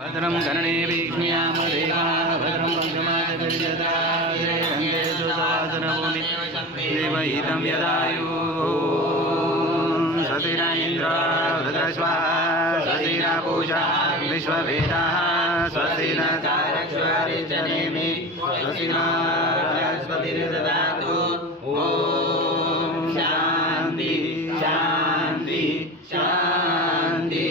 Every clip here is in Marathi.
भद्रं कर्णे वीक्ष्ण्याम देवा भद्रं पंचमादभिर्यदाग्रे सुवासनभूमि देवहितं यदायुः स्वस्ति न इन्द्रो वृत्रस्वा स्वस्ति न पूषा विश्ववेदाः स्वस्ति न तारक्ष्वारिष्टनेमि स्वस्ति न बृहस्पतिर्ददातु ॐ शान्ति शान्ति शान्ति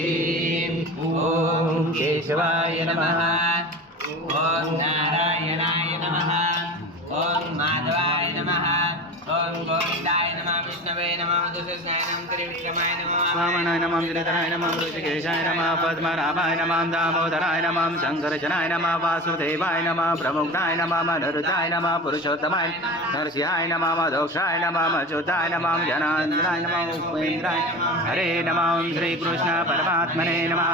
ॐ केशवाय नमः ॐ नारायणाय नमः ॐ माधवाय नमः ॐ गोविन्दाय नमः विष्णवे नमः मधुसूदनाय नमः त्रिविक्रमाय नमः वामनाय नमः श्रीधराय नमः ऋषिकेशाय नमः पद्मनाभाय नमः दामोदराय नमः शङ्करजनाय नमः वासुदेवाय नमः प्रमुग्धाय नमः मनरुताय नमः पुरुषोत्तमाय नरसिंहाय नमः मधोक्षाय नमः अच्युताय नमः जनार्दनाय नमः उपेन्द्राय हरे नमः श्रीकृष्ण परमात्मने नमः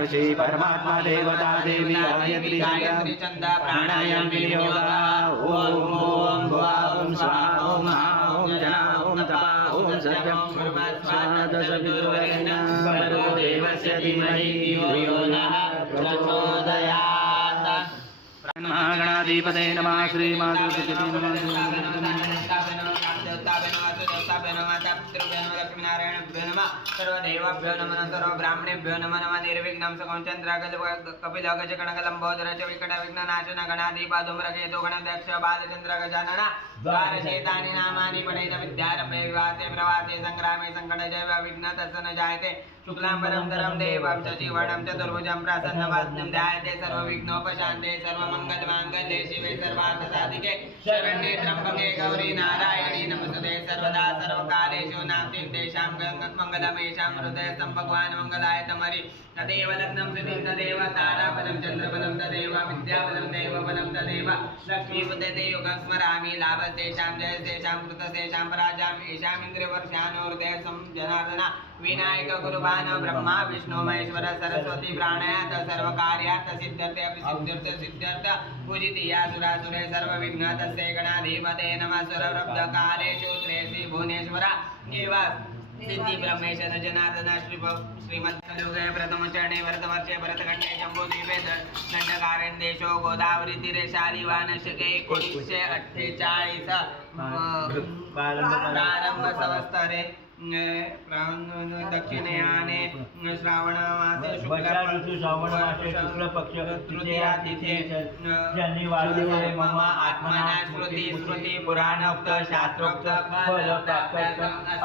ऋषि परमात्मा देवता देवी गायत्री चंदा प्राणायाम विनियोगा ओम ओम भुवा ओम स्वाहा ओम महा ओम जना ओम तपा ओम सत्यम स्वाहा दश विद्रोहिणा भर्गो देवस्य धीमहि धियो यो नः प्रचोदयात् महागणाधिपते नमः श्रीमातृगते नमः सर्वदेवाभ्यो नमः सर्वब्राह्मणेभ्यो नमः निर्विघ्नं सकौचन्द्रागल कपिल गज गणकलंबोदर च विकट विघ्ननाशन गणाधिपा धूम्रकेतु गणाध्यक्ष बालचन्द्र गजानन द्वारशेतानि नामानि पठेत विद्यारम्भे विवासे प्रवासे संग्रामे संकटजय विघ्नतस्य न जायते शुक्लाम्बरं धरं देवं शशिवर्णं चतुर्भुजं प्रसन्नवदनं ध्यायते सर्वविघ्नोपशान्ते सर्वमङ्गलमाङ्गल्ये शिवे सर्वार्थसाधिके शरण्ये त्र्यम्बके गौरी नारायणी नमस्ते सर्वदा सर्वकालेषु नास्ति तेषां मङ्गलमेषां हृदयस्थं भगवान् मङ्गलाय तमरि तदेव लग्नं सिद्धिं तदेव ताराबलं चन्द्रबलं तदेव विद्याबलं देवबलं तदेव लक्ष्मीपते योगं स्मरामि लाभस्तेषां जयस्तेषां कृतस्तेषां पराजामि येषाम् इन्द्रियवर्षाणो हृदयसं जनार्दन विनायक गुरुवान ब्रह्मा विष्णु महेश्वर सरस्वती प्राणायात सर्वकार्यात् सिद्ध्यर्थे अभिसिद्ध्यर्थ सिद्ध्यर्थ पूजितिया सुरासुरे सर्वविघ्न तस्य गणाधिपते नमः सुरवृद्ध कालेषु त्रेसि भुवनेश्वर एव सिद्धि ब्रह्मेश जनार्दन श्रीमद्कलियुगे प्रथम चरणे भरतवर्षे भरतखण्डे जम्बूद्वीपे दण्डकारण्यदेशो गोदावरी तीरे शालिवानशके 1948 प्रारंभ संवत्सरे दक्षिणयाने श्रावण मासे शुक्ल पक्ष तृतीया तिथे शनिवार मम आत्मना श्रुति स्मृति पुराणोक्त शास्त्रोक्त फल प्राप्त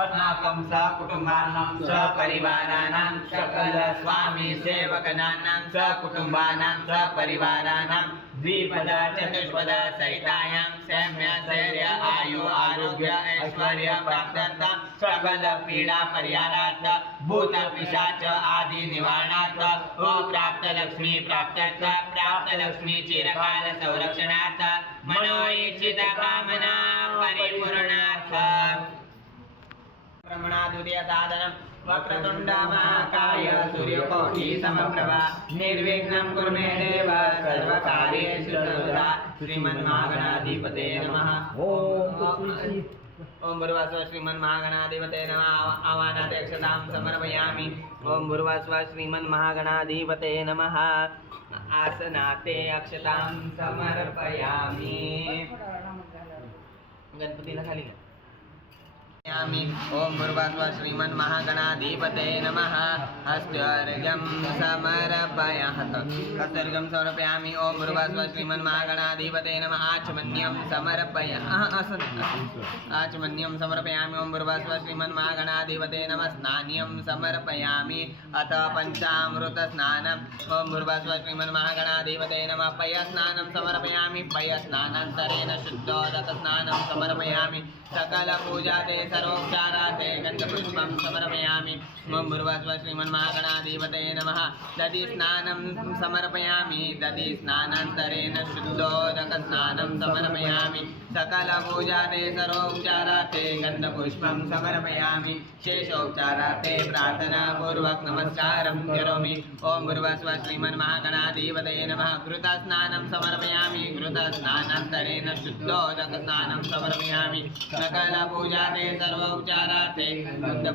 अस्माकं सकुटुम्बानां सपरिवाराणां सकल स्वामी सेवकगणानां सकुटुम्बानां सपरिवाराणां द्विपदा चतुष्पदा सहितायां सौम्य शौर्य आयु आरोग्य ऐश्वर्य प्राप्त्यर्थं सकल पीडा परिहारार्थ भूत पिशाच आदि निवारणार्थ अप्राप्त लक्ष्मी प्राप्त्यर्थ प्राप्त लक्ष्मी चिरकाल संरक्षणार्थ मनोइच्छित कामना परिपूर्णार्थ ब्रह्मणादुर्य साधनं वक्रतुण्ड महाकाय सूर्यकोटि समप्रभा निर्विघ्नं कुरु मे देव सर्वकार्येषु सर्वदा श्रीमन्महागणाधिपते नमः ओम भूर्भुवः श्रीमन्महागणाधिपते नमः आवाहनाते अक्षतां समर्पयामि ओम भूर्भुवः श्रीमन्महागणाधिपते नमः आसनाते अक्षतां समर्पयामि गणपतीला खाली ओम भूर्भुवः श्रीमन्महागणाधिपते नमः हस्त्यर्घ्यं समर्पयामि ओम भूर्भुवः श्रीमन्महागणाधिपते नमः आचमन्यं समर्पयामि ओम भूर्भुवः श्रीमन्महागणाधिपते नमः स्नान्यं समर्पयामि अथ पंचामृत स्नानम् ओम भूर्भुवः श्रीमन्महागणाधिपते नमः पयस्नानं समर्पयामि पयस्नानान्तरेण शुद्धोदक स्नानं समर्पयामि सकल पूजाते सर्वोपचाराते गन्धपुष्पं समर्पयामि ओम भूर्भुवः श्रीमन्महागणाधिपते नमः दधि स्नानं समर्पयामि दधि स्नानान्तरेण शुद्धोदक स्नानं समर्पयामि सकल पूजाते सर्वोपचाराते गन्धपुष्पं समर्पयामि शेषोपचाराते प्रार्थना पूर्वक नमस्कारं करोमि ओम भूर्भुवः श्रीमन्महागणाधिपते नमः घृतस्नानं समर्पयामि घृतस्नानान्तरेण शुद्धोदक स्नानं समर्पयामि सकल पूजाते सर्वोपचाराते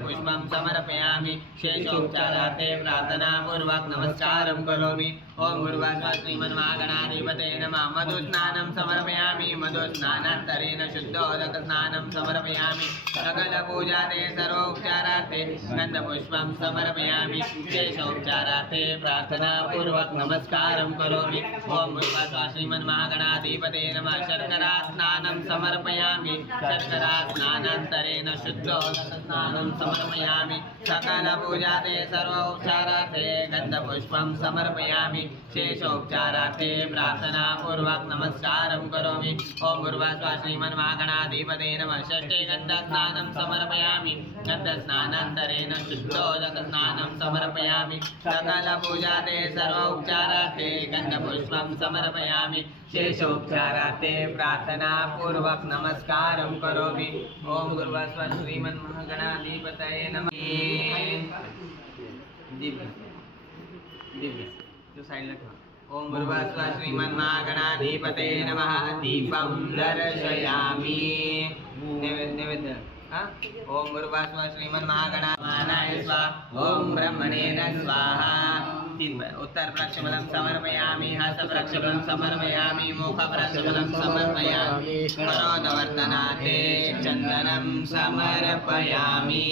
गन्धपुष्पं समर्पयामि शेषोपचारार्थे प्रार्थनापूर्वक नमस्कारं करोमि ओम गुरुवासवा श्रीमन्महागणाधिपते नमः मधुस्नानं समर्पयामि मधुस्नानान्तरेण शुद्धोदकस्नानं समर्पयामि सकलपूजाते सर्वोपचारार्थे गन्धपुष्पं समर्पयामि शेषोपचारार्थे प्रार्थनापूर्वक नमस्कारं करोमि ओम गुरुवासवा श्रीमन्महागणाधिपते नमः शर्करा स्नानं समर्पयामि शर्करा स्नानान्तरेण शुद्धोदकस्नानं समर्पयामि सकलपूजाते सर्वोपचारार्थे गन्धपुष्पं समर्पयामि शेषोपचारार्थे प्रार्थनापूर्वक नमस्कारं करोमि ओम गुरुवासवा श्रीमन्महागणाधिपते नमः षष्ठे गन्धस्नानं समर्पयामि गन्धस्नानान्तरेण शुद्धोदकस्नानं समर्पयामि सकलपूजाते सर्वोपचारार्थे गन्धपुष्पं समर्पयामि शेषोपचारार्थे प्रार्थनापूर्वक नमस्कारं करोमि ओम गुरुवासवा श्रीमन्महागणाधिपतये नमः दिव्य दिव्य तो साइडला ठेवा ओम गुरुवासवा श्रीमन्महागणाधिपते नमः दीपं दर्शयामि नैवेद्य ओम गुरुवासवा श्रीमन्महागणाय स्वाहा ओम ब्रह्मणे स्वाहा उत्तर प्रक्षबलं समर्पयामि हस्त प्रक्षबलं समर्पयामि मुख प्रक्षबलं समर्पयामि करोदवर्तनाते चन्दनं समर्पयामि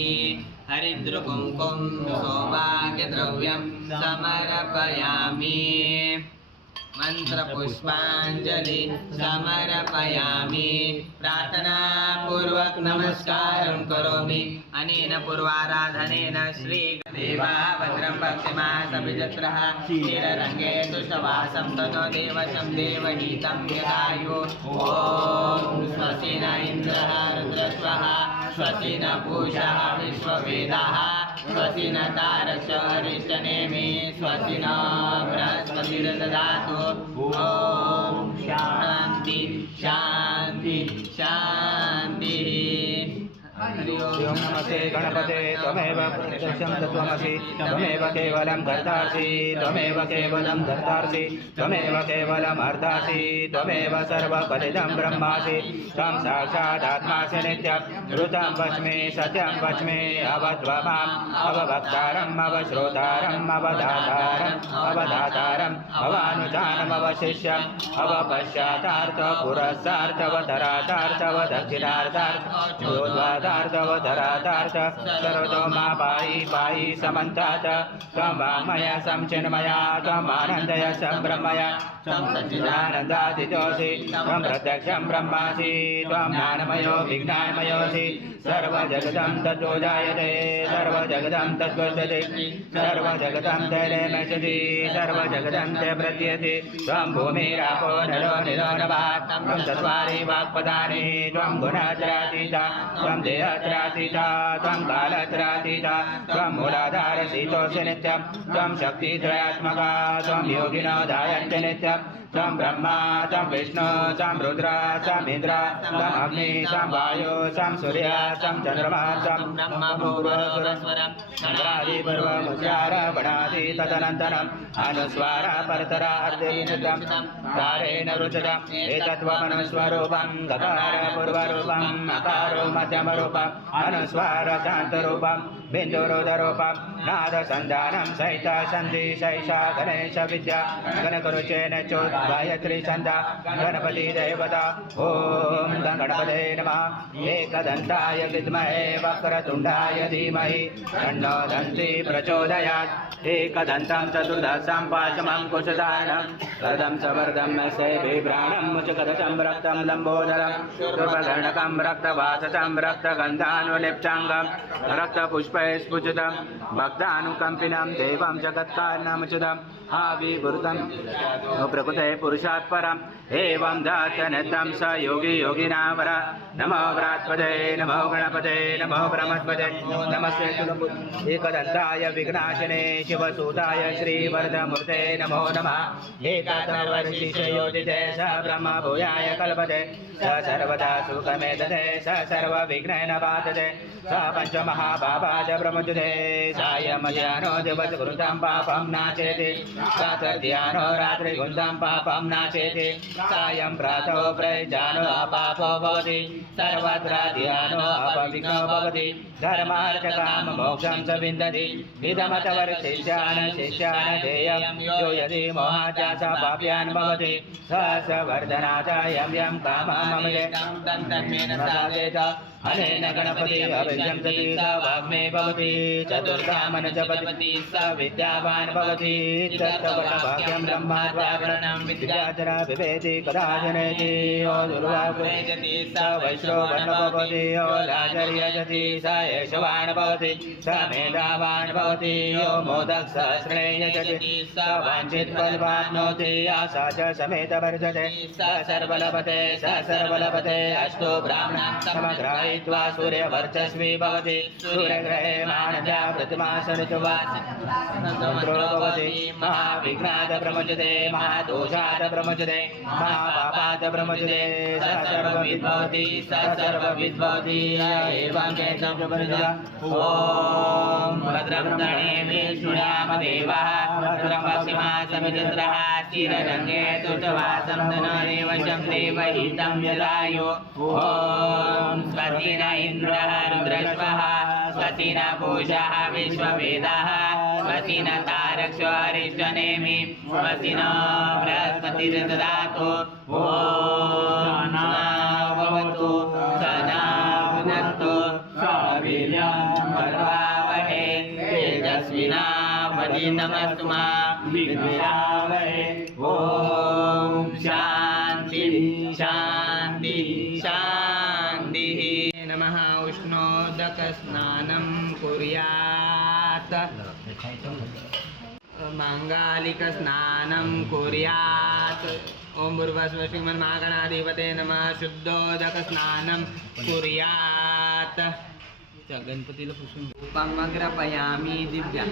हरिद्रकुङ्कुम सौभाग्यद्रव्यं समर्पयामि मंत्रपुष्पाञ्जलि समर्पयामि प्रार्थनापूर्वक नमस्कारं करोमि अनेन पूर्वाराधनेन श्रीदेवा भद्रं पश्चिमासभिजत्रः क्षीररङ्गे तुष्टवासं तनो देवशं देवहितं यदायु ॐ स्वस्ति न इन्द्रः रुद्रस्वः स्वस्ति न पूषा विश्ववेदाः स्वस्ति न तारस्य हरिष्ठनेमि स्वस्ति न बृहस्पतिर्दधातु ओम शांति शांति शांति ओम नमस्ते गणपते त्वमेव प्रत्यक्षं तत्त्वमसि त्वमेव केवलं कर्तासि त्वमेव केवलं धर्तासि त्वमेव केवलं अर्धासि त्वमेव सर्वफलितं ब्रह्मासि त्वं साक्षादात्मासि नित्यं ऋतं वच्मि सत्यं वच्मि अवध्वमाम् अवभक्तारम् अवश्रोतारम् अवधातारम् अवधातारम् अवानुजानम् अवशिष्यम् अवपश्चातार्थ पुरस्तार्थवधरातार्थवदक्षिणार्थार्थ धरातार्थ सर्वतो मा पायि पायि समन्तात् त्वं वाङ्मय संचिन्मया त्वम् आनन्दय ब्रह्मय त्वं सच्चिदानन्दादितोऽसि त्वं प्रत्यक्षं ब्रह्मासि त्वं ज्ञानमयो विज्ञानमयोऽसि सर्वजगतं तद्बोधायते सर्वजगतं तद्वर्तते सर्वजगतं तैलेमयति सर्वजगतं ते प्रत्ययति त्वं भूमिरापो नरो निरो नभः त्वं चत्वारि वाक्पदानि त्वं गुणत्रयातीता त्वं देहत्रयातीता त्वं कालत्रयातीता त्वं मूलाधारशीतोऽसि नित्यं त्वं शक्तित्रयात्मका त्वं योगिनो ध्यायन्ति नित्यं त्वं ब्रह्मा त्वं विष्णु त्वं रुद्र त्वं इन्द्र त्वं अग्नि त्वं वायु त्वं सूर्य त्वं चन्द्रमा त्वं ब्रह्मपूर्वसुरस्वरादिपूर्वमुच्चारपणादि तदनन्तरम् अनुस्वार परतरा अर्धेन कारेण रुचितम् एतत्त्वमनुस्वरूपं गकारपूर्वरूपम् अकारो मध्यमरूपम् अनुस्वार शान्तरूपं बिन्दुरुदरूपं नादसन्धानं सहित सन्धि सैषा गणेश विद्या गणकुरुचेन चोत् गायत्री छन्दा गणपति देवता ओम गणपते नमः एकदन्ताय विद्महे वक्रतुण्डाय धीमहि तन्नो दन्ति प्रचोदयात् एकदन्तं चतुर्दशं पाशमं कुशधानं कदं सवर्धं सेभिभ्राणं मुचकदचं रक्तं लम्बोदरं दुर्भगणकं रक्तवासचं रक्तगन्धानुलिप्ताङ्गं रक्तपुष्पैः स्फुटितं भक्तानुकम्पिनं देवं जगत्कारणमुचितम् आविर्भूतं प्रकृते पुरुषात् परम् एवं दातनतं स योगी योगिनावर नमो व्रात्पदे नमो गणपते नमो ब्रह्मपदे नमस्ते एकदन्ताय विघ्नाशने शिवसूताय श्रीवरदमूर्ते नमो नमः एकादवर्षिषयोजिते स ब्रह्मभूयाय कल्पते स सर्वदा सुखमे ददे स सर्वविघ्नेन बाधते स पञ्चमहापापा च प्रमुच्यते सायमध्याह्नो दिवसकृतं पापं नाशेति प्रातर्ध्याह्नो रात्रिकृतं पापं नाशेति सायं प्रातः प्रयुज्यानो अपापो भवति सर्वत्र ध्यानो अपविघ्नो भवति धर्मार्थकाममोक्षं च विन्दति इदमतवर्षिष्यान् शिष्यान् ध्येयं यो यदि मोहात् स पाप्यान् भवति स वर्धनाथ यं यं कामममले तन्मेन साधेत अनेन गणपति अभिषंसति स वाग्मे भवति चतुर्धामन जपति स विद्यावान् भवति तत्तवभाग्यं ब्रह्माद्वारणं विद्याधरा विवेति कदा जनयति यो दुर्वाग्रेजति स वैश्रवणो भवति यो राजर्यजति स यशवान् भवति स मेधावान् भवति यो मोदक सहस्रे यजति स वाञ्छित फलवाप्नोति स च समेत वर्धते स सर्वलभते अष्टो ब्राह्मणान् समग्रायित्वा सूर्यवर्चस्वी भवति सूर्यग्रहे मानजा प्रतिमा सरित्वा भवति महाविघ्नात् प्रमुच्यते महादोषात् प्रमुच्यते महापापात् प्रमुच्यते स सर्वविद् भवति एवं केशव ॐ भद्रं तणेमे शृणुयाम देवः भद्रं पश्चिमासमिन्द्रः स्थिररङ्गे तुष्टवासं धनदेवशं देवहितं यदायो ॐ स्वस्ति न इन्द्रः रुद्रश्वः स्वस्ति न पूषः विश्ववेदाः स्वस्ति न तारक्ष्यो अरिष्टनेमि स्वस्ति न बृहस्पतिर्दधातु ॐ भवतु सदा भुनक्तु वीर्यं कर्वावहे तेजस्विनावधीतमस्तु मा विद्विषावहे ॐ शान्ति शान्ति शान्तिः नमः उष्णोदकस्नानं कुर्यात् माङ्गालिकस्नानं कुर्यात् ॐ भूर्भुवः श्रीमन्महागणाधिपते नमः शुद्धोदकस्नानं कुर्यात् गणपतीला पुसून रूपमग्रपयामि दिव्या ॐ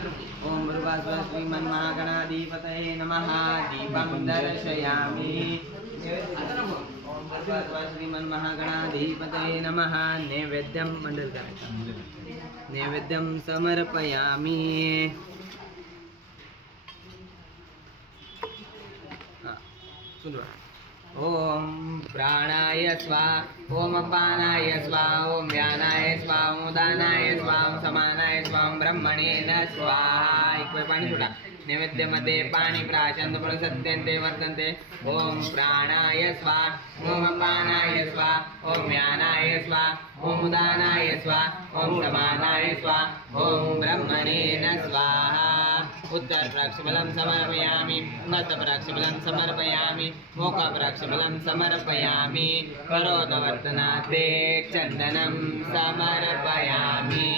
भूर्भुवः श्रीमन्महागणाधिपतये नमः दीपं दर्शयामि ॐ भूर्भुवः श्रीमन्महागणाधिपतये नमः नैवेद्यं नैवेद्यं समर्पयामि ॐ प्राणाय स्वाहा ॐ अपानाय स्वाहा ॐ व्यानाय स्वाहा ॐ उदानाय स्वाहा ॐ समानाय स्वाहा ब्रह्मणे न स्वाहा एक पाणी सोडा नैवेद्यमध्ये पाणी प्राशंत पण सत्यन्ते वर्तन्ते ॐ प्राणाय स्वाहा ॐ अपानाय स्वाहा ॐ व्यानाय स्वाहा ॐ उदानाय स्वाहा ॐ समानाय स्वाहा ॐ ब्रह्मणे न स्वाहा उत्तरप्रक्षबलं समर्पयामि मध्यप्रक्षबलं समर्पयामि मुखप्रक्षबलं समर्पयामि करोदवर्तनाथे चन्दनं समर्पयामि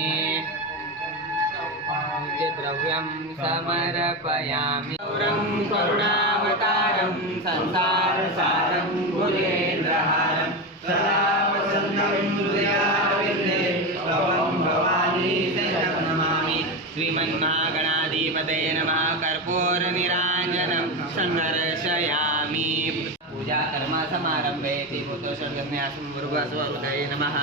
द्रव्यं समर्पयामि गौरं करुणावतारं संसारसारं भुजेन्द्रहारं सदा वसन्तं हृदयारविन्दे स्तवं भवानी नमामि श्रीमन्महागणाधिपतये नमः कर्पूरनिराञ्जनं सन्दर्शयामि पूजा कर्म समारंभे भूतोषर्गन्यासं भूर्भुवस्वहृदये नमः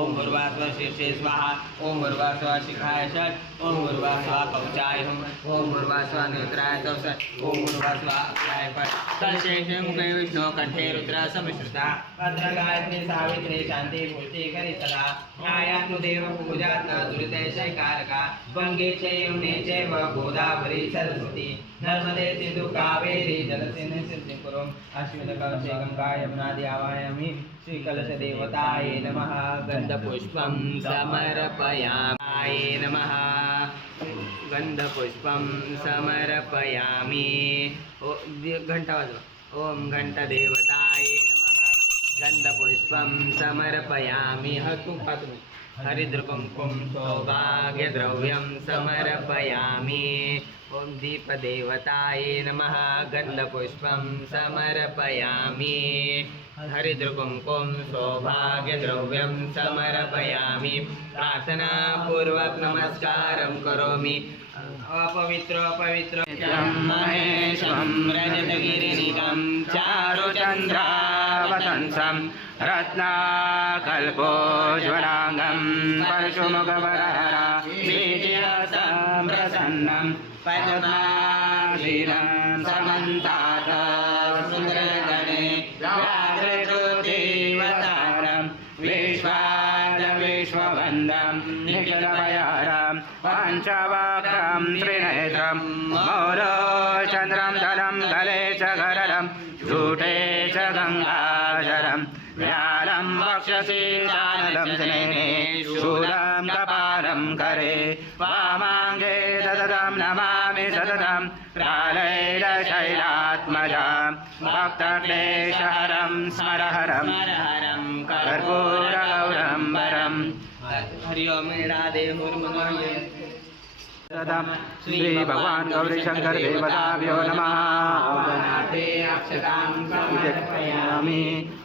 ॐ भूर्भुवस्वशीर्षे स्वाहा ॐ भूर्भुवस्वशिखाय षट् ॐ भूर्भुवस्वकवचाय ॐ भूर्भुवस्वनेत्राय चौषट् ॐ भूर्भुवस्वकाय फट् तत्शेषं विष्णु कंठे रुद्र समिश्रुता भद्रगायत्री सावित्री शान्ति पुष्टिकरी सदा न्यायानुदेव पूजात्न दुरितैषैकारका गंगे चैवने चैव गोदावरी सरस्वती नर्मदे सिन्धु कावेरी जलसेन सिद्धि कुरु अश्वत्थकलशे गंगा यमुनादि आवाहयामि श्रीकलशदेवताय नमः गन्धपुष्पं समर्पयामि नमः गन्धपुष्पं समर्पयामि घंटा वाजवा ॐ घंटादेवताय नमः गन्धपुष्पं समर्पयामि हरिद्रकुङ्कुं सौभाग्यद्रव्यं समर्पयामि ॐ दीपदेवताय नमः गन्धपुष्पं समर्पयामि हरिद्रकुङ्कुं सौभाग्यद्रव्यं समर्पयामि प्रार्थनापूर्वक नमस्कारं करोमि अपवित्र महेशं रजतगिरिनिकं चारुचन्द्रावतारं वतंसं रत्नाकल्पोज्ज्वलाङ्गं परशुमुखवरहरा विजयसं प्रसन्नं पद्माशीनं समन्तात् सुन्दरगणे व्याघ्रदेवतारं विश्ववन्दं निखिलभयारं पञ्चवक्त्रं त्रिनेत्रं मौलोचन्द्रं दलं गले च गरलं झूटे च गङ्गाजलं व्यालं वक्षसि चानलं स्नेहे शूलं कपालं करे वामाङ्गे ददतं नमामि सततं प्रालैलशैलात्मजां भक्तक्लेशहरं स्मरहरं कर्पूरगौरम्बरम् हरि ओम राधे सदम श्री भगवान गौरी शंकर देवताभ्यो नमः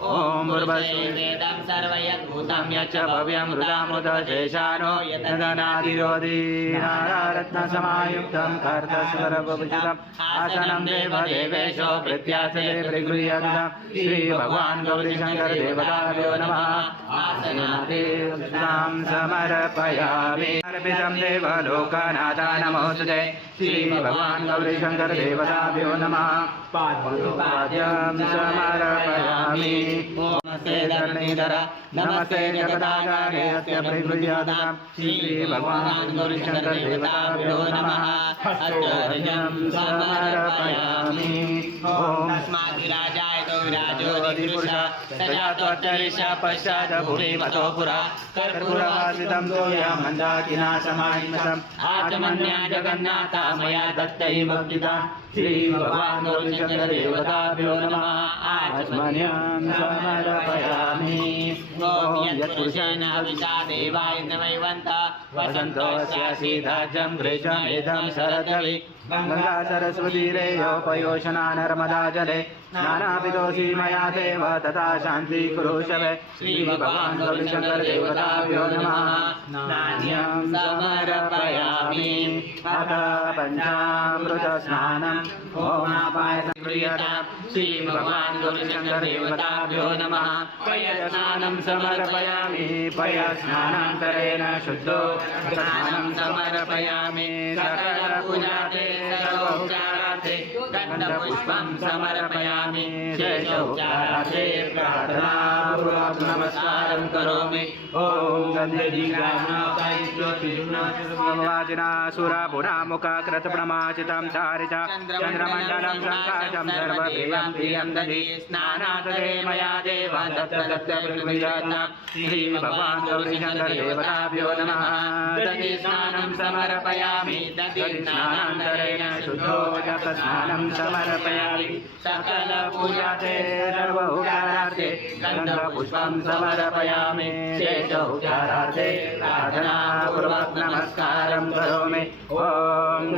ओम वेदं सर्वयद्भूतं यच्च भव्यं हृदामुदशेषानो यदनादिरोधीनारत्नसमायुक्तं कर्तस्वरभूषितम् आसनं देवदेवेशो प्रत्यासने प्रगृह्यतं श्री भगवान गौरी शंकर देवताभ्यो नमः आसनादेवतां समर्पयामि अर्पितं देवलोकनाथा नमोस्तुते श्री भगवान गौरी शंकर देवताभ्यो नमः पाद्यं समर्पयामि नमस्ते धरणीधर नमस्ते जगदाचार्यस्य प्रगृह्यतां श्री भगवान गौरी शंकर देवताभ्यो नमः हस्तोर्जं समर्पयामि ओम तस्माद्विराजाय विराजो अधिपुरुषः सजातोच्चरिष्य पश्चात् भूरि मतो पुरा कर्पूरवासितं तोयं मन्दाकिनाशमाहिमसम् आचमन्या जगन्नाथा मया दत्तै मुक्तिता श्री भगवान गौरी शंकर देवताभ्यो नमः आचमन्यां समर्पयामि ओम यत्पुरुषेण हविषा देवाय नमैवन्त वसन्तोऽस्य सीताजं ग्रीष्मेदं शरदवि गंगा सरस्वती रेयोपयोषणा नर्मदा जले स्नानापितोषि मया देव तथा शान्ति कुरुषवे श्री भगवान गौरी शंकर देवताभ्यो नमः नान्यं समर्पयामि अथ पंचामृत स्नानम् ओमापायसं क्रियतां श्री भगवान गौरी शंकर देवताभ्यो नमः पयस्नानं समर्पयामि पयस्नानान्तरेण शुद्धो स्नानं समर्पयामि सकलपूजाते सर्वोपचारार्थे गन्धपुष्पं समर्पयामि शेषोपचारार्थे प्रार्थनापूर्वक नमस्कारं करोमि ॐ गन्धेदिगानासुरपुरामुखकृतप्रमाचितं चारिता चन्द्रमण्डलं सङ्काशं सर्वप्रियं प्रियं दधि स्नानातरे मया देव दत्तप्रगृह्यतां श्री भगवान गौरी शंकर देवताभ्यो नमः दधि स्नानं समर्पयामि दधि स्नानान्तरेण शुद्धोदकस्नानं समर्पयामि सकलपूजाते सर्वोपचारार्थे गन्धपुष्पं समर्पयामि शेषोपचारार्थे प्रार्थनापूर्वक नमस्कारं करोमि ॐ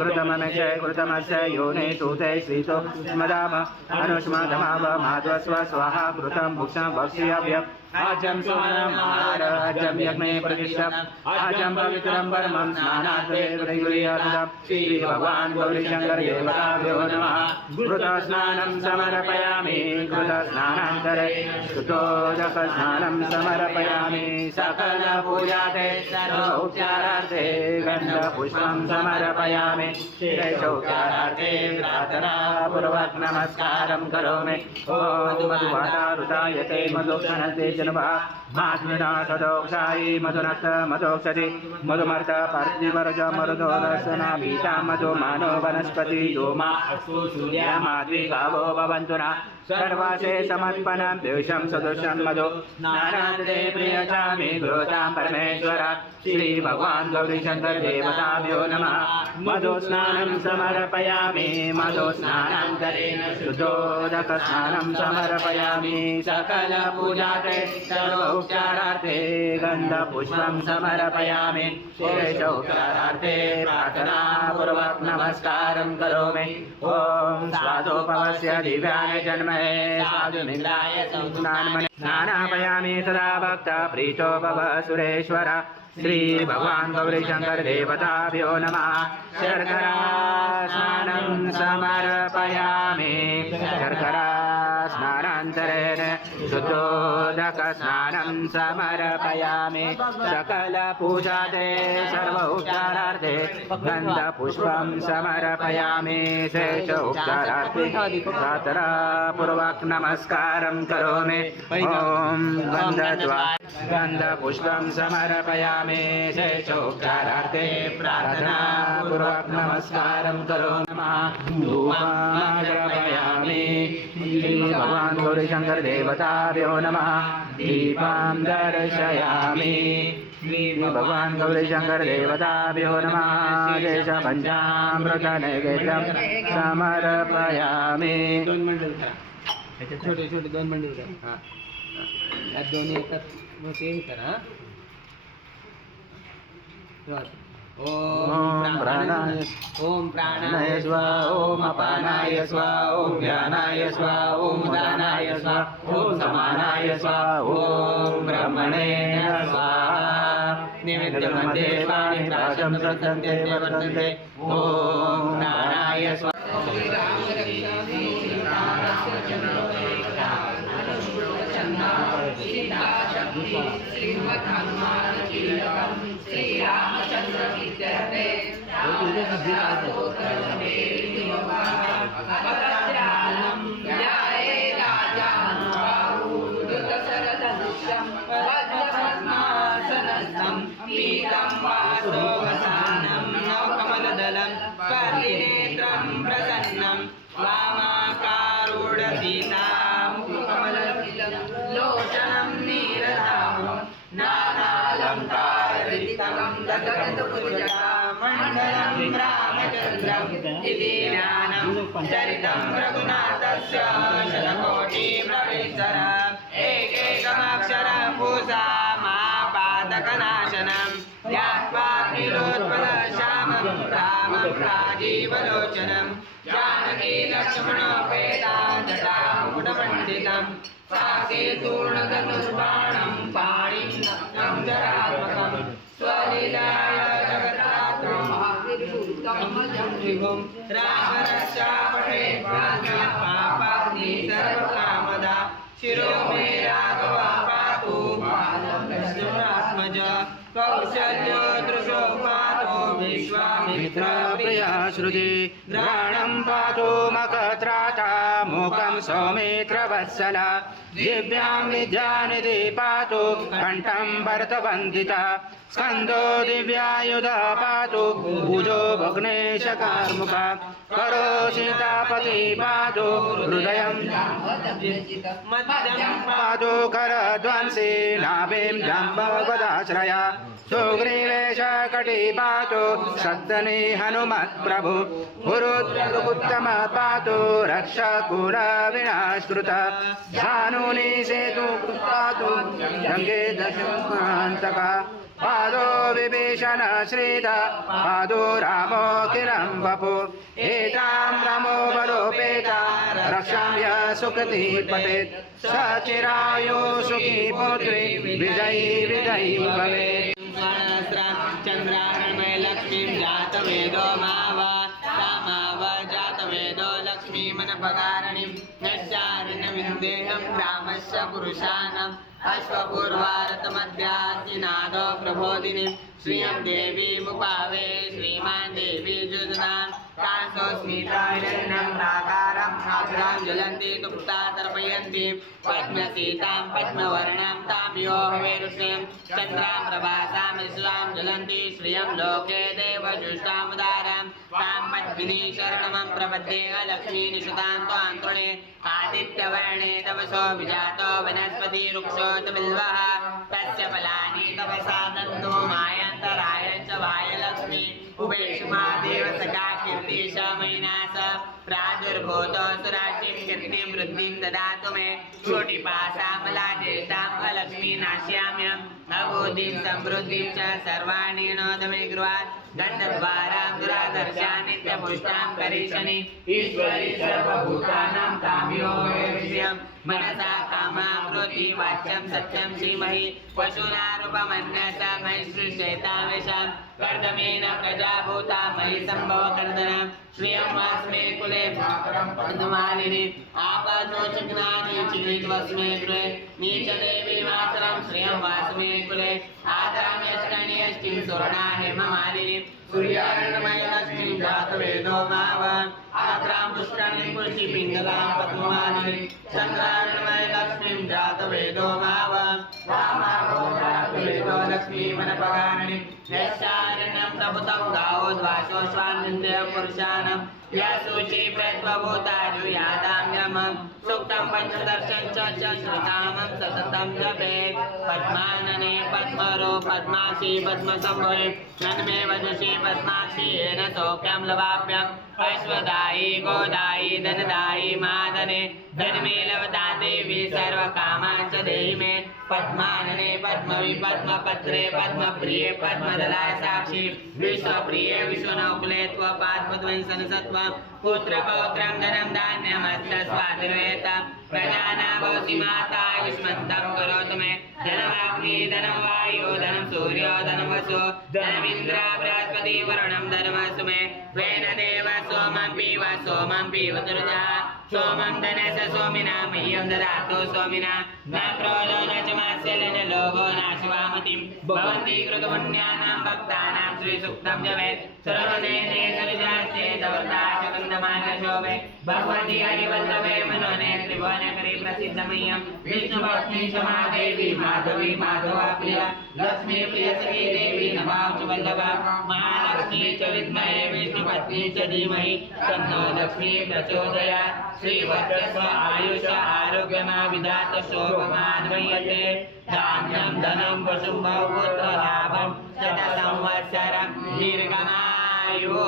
घृतमनस्य घृतमस्य योने तूते श्रीतो स्मदाम अनुष्मदमाव माध्वस्व स्वाहा घृतं भुक्षं भक्ष्याभ्य आजं सोमनमारजं यज्ञे प्रतिष्ठम् आजं पवित्रं परमं स्नानार्थे प्रगृह्यतां श्री भगवान गौरी शंकर देवताभ्यो नमः घृतस्नानं समर्पयामि घृतस्नानान्तरे शुद्धोदकस्नानं समर्पयामि सकलपूजाते सर्वोपचारार्थे गन्धपुष्पं समर्पयामि शेषोपचारार्थे प्रार्थनापूर्वक नमस्कारं करोमि ॐ मधुवातारुतायते मधुक्षणते जनवा माध्विना सदोक्षायि मधुनक्त मधोक्षति मधुमर्त पार्थिवरज मरुदोदर्शना भीता मधु मानो वनस्पति धूमा अस्तु सूर्या माध्वी गावो भवन्तु नः सर्वासे समर्पणं द्वेषं सदृशं मधु स्नानान्ते प्रियचामि घृतां परमेश्वर श्री भगवान गौरी शंकर देवताभ्यो नमः मधु स्नानं समर्पयामि मधु स्नानान्तरेण शुद्धोदकस्नानं समर्पयामि सकल पूजाते सर्वोपचारार्थे गन्धपुष्पं समर्पयामि शेषोपचारार्थे प्रार्थनापूर्वक नमस्कारं करोमि ॐ स्वादोपवस्य दिव्याय जन्महे साधुमिन्द्राय स्नानापयामि सदा भक्त प्रीतो भव सुरेश्वर श्री भगवान गौरी शंकर देवताभ्यो नमः शर्करा स्नानं समर्पयामि शर्करा स्नानान्तरेण शुद्धोदकस्नानं समर्पयामि सकलपूजाते सर्व उपचारार्थे गन्धपुष्पं समर्पयामि शेष उपचारार्थे प्रार्थनापूर्वक नमस्कारं करोमि ॐ गन्धपुष्पं समर्पयामि शेष उपचारार्थे प्रार्थनापूर्वक नमस्कारं करोमि धूपमाग्रपयामि श्री भगवान् गौरीशङ्कर देवताभ्यो नमः दीपं दर्शयामि श्री भगवान् गौरीशङ्कर देवताभ्यो नमः शेष पञ्चामृतनैवेद्यं समर्पयामि छोटे छोटे 2 बंडल कर हां यात दोन्ही येतात मग ते करा ओम प्राणाय स्वा ओम अपानाय स्वा ओम ज्ञानाय स्वा ओम उदानाय स्वा ओम समानाय स्वा ओम ब्रह्मणे स्वाहा निमित्तमध्ये वाणी राजं सत्सन्ते वर्तन्ते ओम प्राणाय स्वा नवकमलदलं कर्णिनेत्रं प्रसन्नं वामाकारूढसीतामुखकमललोचनं नीरदामं नानालङ्कारयुक्तं दगदपुरमण्डलं रामचन्द्रं इति ज्ञानं चरितं रघुनाथस्य शतकोटिप्रविशर एकैकमक्षरं पूषामापादकनाशनं ध्यात्वाग्निरोत्पलश्यामं रामं राजीवलोचनं जानकी लक्ष्मणोपेतां जटामुकुटमण्डितं साकेतूर्णधनुर्बाणं पाणिं नक्तं जरात्मकं स्वलीलाय जगत्रात्रं विभुं रामरक्षापठे पापाग्नि सर्वकामदा शिरो मे राघव पातु आत्मज कौशल्यो दृशो पातो विश्वामित्र प्रिया श्रुति घ्राणं पातु मखत्राता मुखं सौमित्रवत्सल दिव्यां विद्यानिधि पातु कण्ठं भरतवन्दिता स्कन्दो दिव्यायुध पातु भुजो भग्नेशकार्मुका करो सीतापति पातु हृदयं मध्यं पातु करध्वंसी नाभिं जम्बवदाश्रया सुग्रीवेश कटी पातु सद्दनी हनुमत्प्रभु गुरुत्तम पातु रक्षकुल विनाशकृत धानुनि सेतु पातु गङ्गे दशकान्तका पादो विभीषण श्रीध पादो रामो किलं वपु एतां रामो बलोपेता रक्षाम्य सुकृति पठेत् सचिरायु सुखी पुत्री विजयी विजयी भवेत् चन्द्रारणमय लक्ष्मीं जातवेदो मावा रामाव जातवेदो लक्ष्मीमनपकारणीं नश्चारिणविन्देहं रामस्य पुरुषाणाम् अश्वपूर्वारतमध्यासिनादो प्रबोधिनीं श्रियं देवीमुपावे श्रीमान् देवी जुजनां कासोस्मितायनं प्राकारं आग्रां ज्वलन्ति तुप्ता तर्पयन्ति पद्मसीतां पद्मवर्णां तां यो हवेरुष्णीं चन्द्रां प्रभासां विश्वां ज्वलन्ति श्रियं लोके देवजुष्टामुदारां तां पद्मिनी शरणमं प्रपद्ये लक्ष्मीनिषुतां त्वां तृणे आदित्यवर्णे तपसो विजातो वनस्पति वृक्षोत बिल्वः तस्य फलानि तपसा दन्तो मायान्तराय च वायलक्ष्मी उपेक्षमा देवसखा कीर्तिश मैनास प्रादुर्भूतो सुराशिं कीर्तिं वृद्धिं ददातु मे छोटिपासामला ज्येष्ठां अलक्ष्मी नाश्याम्यम् अबोधिं समृद्धिं च सर्वाणि नोद मे गृहात् गन्धद्वारां दुरादर्शा नित्यपुष्टां करिष्यनि ईश्वरी सर्वभूतानां तां यो विषयं मनसा वामामृति वाच्यं सत्यं श्रीमहि पशूनारूपमन्यसा मयि सृष्टेतावेशां कर्दमेन प्रजाभूता मयि सम्भव कर्दनं श्रियं वास्मे कुले पद्मालिनी आपदोचज्ञानी चिकित्वस्मे गृहे नीचदेवी मातरं श्रियं वास्मे कुले आदाम्यष्टण्यष्टिं सुवर्णा हेममालिनी सूर्यार्णमय लक्ष्मीं जातवेदो मावान् आद्रां पुष्करणीं पुष्टिपिङ्गलां पद्मालिनी चन्द्रार्णमय लक्ष्मीं जातवेदो मावान् वामाभो जातवेदो लक्ष्मीमनपगामिनीं यस्यारण्यं प्रभुतं गावोद्वासोऽश्वान्विन्द्य पुरुषाणां या शुचि प्रत्वभूता जुयादाम्यमं सूक्तं पञ्चदर्शं च श्रुतामं सततं जपेत् पद्मानने पद्मरो पद्माक्षी पद्मसंभवे नन्मे वदसि पद्माक्षी येन सौख्यं लवाप्यम् अश्वदायी गोदायी धनदायी मादने धनमे लवता देवी सर्वकामान् च देहि मे पद्मानने पद्मवि पद्मपत्रे पद्मप्रिये पद्मदलाय साक्षी विश्वप्रिये विश्वनौकुले त्वपाद्मध्वंसन सत्त्वं पुत्रपौत्रं धनं धान्यमस्तस्वातिर्वेत प्रजानां भवति माता युष्मन्तं करोतु मे धनमग्नि धनं वायु धनं सूर्यो धनं वसु धनमिन्द्र बृहस्पति वरुणं धनमस्तु मे वेन देव सोमं पीव दुर्जा सोमं धनस सोमिना मह्यं ददातु सोमिना न क्रोधो न च मात्सर्यो न लोभो नाशिवामतिं भवन्ति कृतपुण्यानां भक्तानां श्रीसूक्तं जपेत् सर्वनेत्रे सविजास्ते सवर्ताशकन्दमानशोभे भगवति हरिवल्लभे मनोनेत्रिभुवनकरी प्रसिद्धमह्यं विष्णुपत्नी क्षमा देवी माधवी माधवा प्रिया लक्ष्मी प्रिय सखी देवी नमामि वल्लभा महालक्ष्मी च विद्महे विष्णुपत्नी च धीमहि तन्नो लक्ष्मी प्रचोदयात् श्रीवत्सव आयुष आरोग्यमा विधात शोभमान्वयते धान्यं धनं वसुं बहुपुत्रलाभं शतसंवत्सरं दीर्घमायुः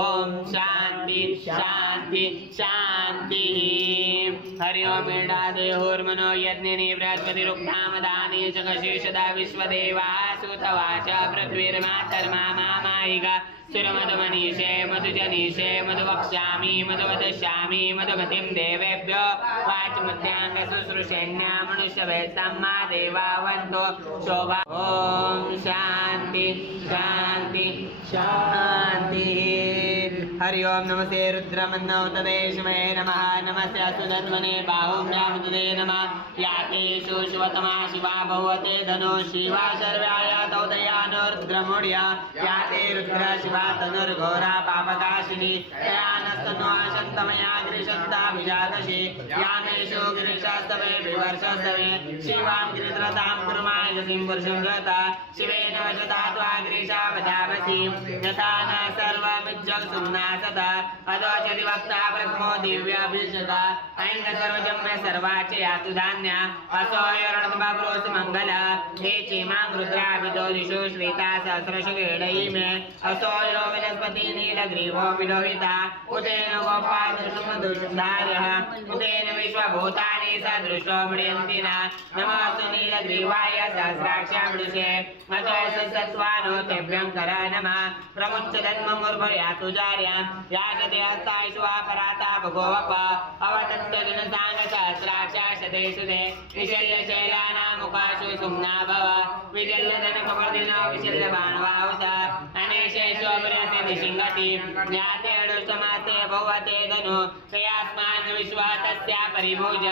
ॐ शान्ति शान्ति शान्तिः हरि ओम ईडादेहुर्मनो यज्ञिनी बृहस्पतिरुक्तामदानी जगशीषदा विश्वदेवाः सुतवाच पृथ्वीर्मातर्मा मामायिका सुरमधुमनीषे मधुजनीषे मधुवक्ष्यामि मधुवदश्यामि मधुमतिं देवेभ्यो वाचमुद्याङ्ग शुश्रूषेण्या मनुष्यवे सम्मा देवावन्तो शोभा ॐ शान्ति शान्ति शान्तिः हरि ओम नमस्ते रुद्रमन्नोतदेशमे नमः नमस्ते अस्तुतध्वने बाहुभ्यामुदे नमः याते सुशिवतमा शिवा भगवते धनो शिवा सर्वाया तौदया रुद्रमूढ्या याते रुद्र शिवा तनुर्घोरा पापकाशिनी यानस्तनो आशन्तमया गृशन्ता विजातशे यामेषु गिरिशास्तवे विवर्षस्तवे शिवां गिरिद्रतां कुर्मायसीं पुरुषं गता शिवेन वचता त्वा गिरिशावधावसीं यथा न सर्वमिज्जल सुम्नासता अदोचति वक्ता प्रथमो दिव्याभिषता ऐन्द्र सर्वजम्य सर्वाचे यातु धान्या असोयरणबाब्रोस मंगल हे चेमां रुद्राभितो दिशो श्वेता सहस्रशकेडयी मे असोयो वनस्पति नीलग्रीवो विलोहिता उतेन गोपादुषुमधुषुधार्यः उतेन विश्वभूतानि सदृशो मृयन्ति नमस्तु नीलग्रीवाय सहस्राक्षां वृषे अतो सत्त्वानो तेभ्यं कर नमः प्रमुच्चदन्ममुर्भयातु जार्यां याचते हस्तायश्वापराता भगोवप अवतत्तगुणसाङ्गसहस्राक्षा शतेषु ते विशल्यशैलानामुखाशु सुम्ना भव विजल्यधनकवर्धिनो विशल्यबाणवाहुत अनेशेषोऽपरस्य दिशिङ्गति ज्ञाते अडुष्टमासे भवते धनु तयास्मान् विश्वा तस्या परिभुज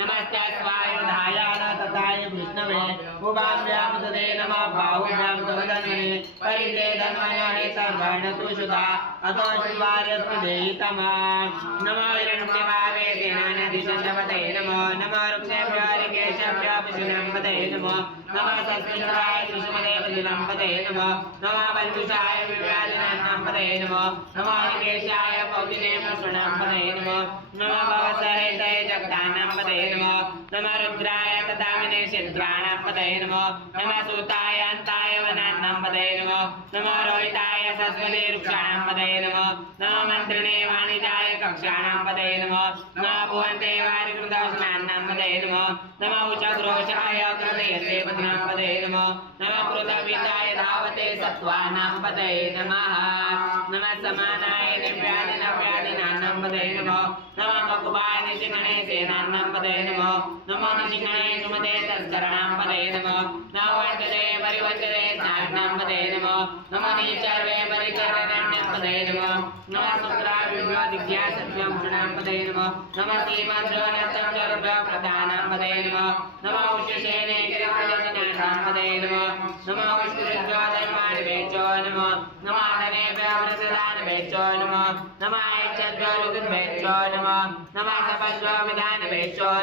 नमस्तेऽस्वायुधाय तथाय विष्णवे उभाभ्यां तदे नमः बाहुभ्यां तवदने परिते धन्मया हेतवर्णतुषुधा अतो शिवार्यस्तु देहितमा नमो हिरण्यभावे सेनानधिशन्दपते नमो नमो वृक्षेभ्यो ऋकेशेभ्यो पशुनम्पते नमो नमः सस्मिश्राय कृष्णदेवदिनम्पते नमो नमः वल्लुषाय विव्याधिनम्पते नमो नमः ऋकेशाय पौतिने पशुनम्पते नमो नमः भवसरेतये जगदानम्पते नमो नमः रुद्राय तथामिने सिद्ध्राणम्पते नमो नमः सूताय अन्ताय वनान्नम्पते नमो नमः रोहिताय सस्वते वृक्षाणां पतये नमः नमः मन्त्रिणे वाणिजाय कक्षाणां पतये नमः नमः भुवन्ते वारिकृतवचनानां पतये नमः नमः उचक्रोशाय कृतयते पदनां पतये नमः नमः कृतविदाय धावते सत्त्वानां पतये नमः नमः समानाय नव्यादिनां पतये नमः नमः मकुबाय निशिगणे सेनानां पतये नमः नमः निशिगणे सुमते तस्कराणां पतये नमः नमः वञ्चते परिवञ्चते स्नानां पतये नमः नमः नीचर्वे परिचरणां पतये नमः नमः सत्राविद्या सत्यं क्षणां पतये नमः नमः श्रीमद्रवनतं चरुभ्य प्रधानां पतये नमः नमः उषसेने गिरिवृजनानां पतये नमः नमः विष्णुरुद्रधर्माणिभ्यो नमः नमः धनेभ्यः वृषदानभ्यो नमः नमः ऐच्छद्भ्यो नमः नमः सपद्भ्यो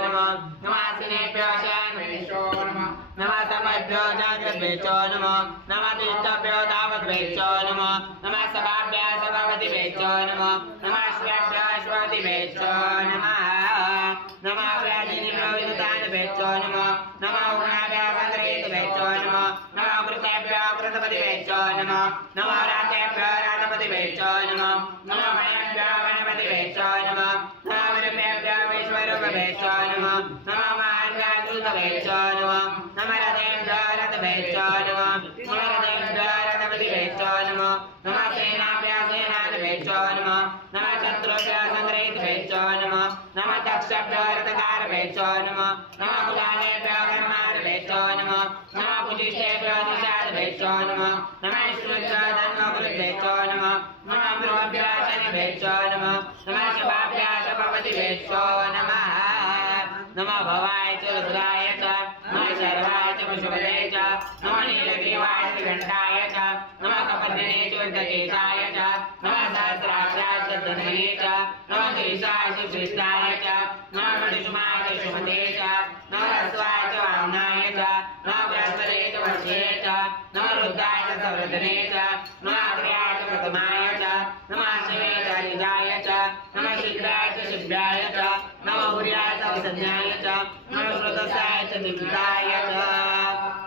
नमः नमः सिनेभ्यो शान्भ्यो नमः नमः सपद्भ्यो जाग्रद्भ्यो नमः नमः तिष्ठभ्यो तावद्भ्यो नमः नमः सभाभ्यः सभापतिभ्यो नमः नमः श्वेभ्यः श्वपतिभ्यो नमः नमः व्याधिनिभ्यो विनुतानभ्यो नमः नमः उग्नाभ्यः सङ्ग्रहीतभ्यो नमः नमः कृतेभ्यः कृतपतिभ्यो नमः नमः राजेभ्यः राजपतिभ्यो नमः नमः गणेभ्यः गणपतिभ्यो नमः नमः विरूपेभ्यः विश्वरूपभ्यो नमः नमः महाभ्यः नमः नमः रथेभ्यः रथभ्यो नमः नमः रथेभ्यः रथपतिभ्यो नमः नमः सेनाभ्यः सेनाधिभ्यो नमः नमः शत्रुभ्यः सङ्ग्रहीतभ्यो नमः नमः दक्षभ्यः रथकारभ्यो नमः नमः कुलालेभ्यः कर्मादिभ्यो नमः नमः पुजिष्ठेभ्यः निषादभ्यो नमः नमः श्रुभ्यः धन्वकृभ्यो नमः नमः मृगभ्यः शनिभ्यो नमः नमः शुभाभ्यः शपपतिभ्यो नमः नमः भवाय च रुद्राय च नमः शर्वाय च पशुपते च नमः नीलग्रीवाय च घण्टाय च नमः कपर्दिने च उद्धकेशाय च नमः सहस्राक्षाय च धन्वने च नमः गिरीशाय च श्रेष्ठाय च नमः मणिषुमाय च शुभते च नमः रस्वाय च वामनाय च नमः बृहस्पते च वर्षे च नमः रुद्राय च संवृद्धने च नमः अग्र्याय च प्रथमाय च नमः शिवे च निजाय च नमः शीघ्राय च शिभ्याय च नमः भूर्याय च विसंज्ञाय च नमः श्रुतसाय च दिग्धाय च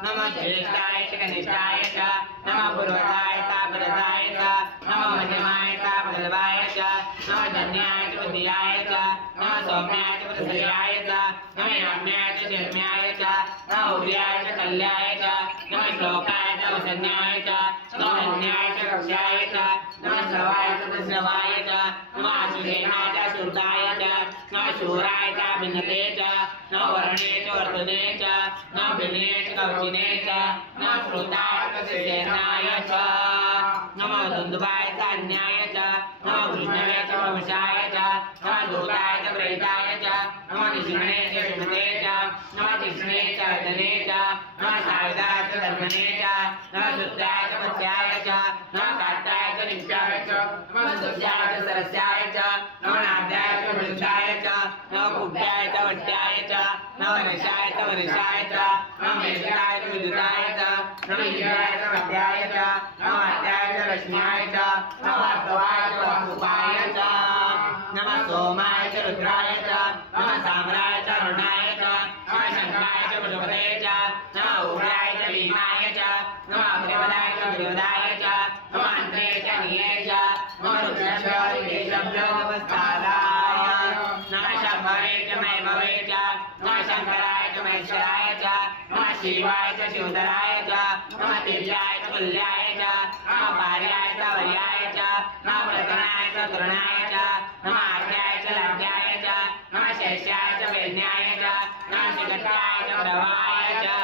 नमः ज्येष्ठाय च कनिष्ठाय च नमः पूर्वजाय च परजाय च नमः मध्यमाय च बलवाय च नमः धन्याय च बुद्धियाय च नमः सौम्याय च प्रसर्याय च नमः याम्याय च जन्म्याय च नमः उर्याय च कल्याय च नमः श्लोकाय च वसन्याय च नमः अन्याय च कक्षाय च नमः श्रवाय च प्रश्रवाय च नमः आशुषेणाय च शुर्गाय च नमः शूराय च भिन्नते च नमः वर्णे च वर्धने च नमः भिने च कवचिने च नमः श्रुताय च शिशेनाय च नमः दुन्दुभाय च अन्याय च नमः कृष्णवे च प्रवशाय च नमः दूताय च प्रेताय च नमः निशिगणे च शुभते च नमः कृष्णे च अर्धने च नमः सायुधाय च धर्मणे च नमः शुद्धाय च पत्याय च नमः काट्याय च नित्याय च नमः सुस्याय च सरस्याय च नमः नाद्याय च वृद्धाय च नमः कुट्याय च वट्याय च नमः वर्षाय च वर्षाय च नमः मेघाय च विद्युताय च नमः इंद्राय च मध्याय च नमः आद्याय च रश्म्याय च नमः वासवाय च वासुपाय च नमः सोमाय च रुद्राय च नमः साम्राय च अरुणाय च नमः शङ्काय च पशुपते च नमः उग्राय च भीमाय च नमः अग्निपदाय च विरोधाय च नमः अन्त्रे च निये च नमः रुद्रभ्यो विदेशभ्यो नमस्काराय नमः शम्भवे च मैभवे च नमः शङ्कराय च महेश्वराय च नमः शिवाय च शिवधराय च नमः दिव्याय च तुल्याय च नमः भार्याय च वर्याय च नमः प्रतनाय च तरुणाय च नमः आद्याय च लाड्याय च नमः शेष्याय च वेद्याय च नमः शिखट्याय च प्रभाय च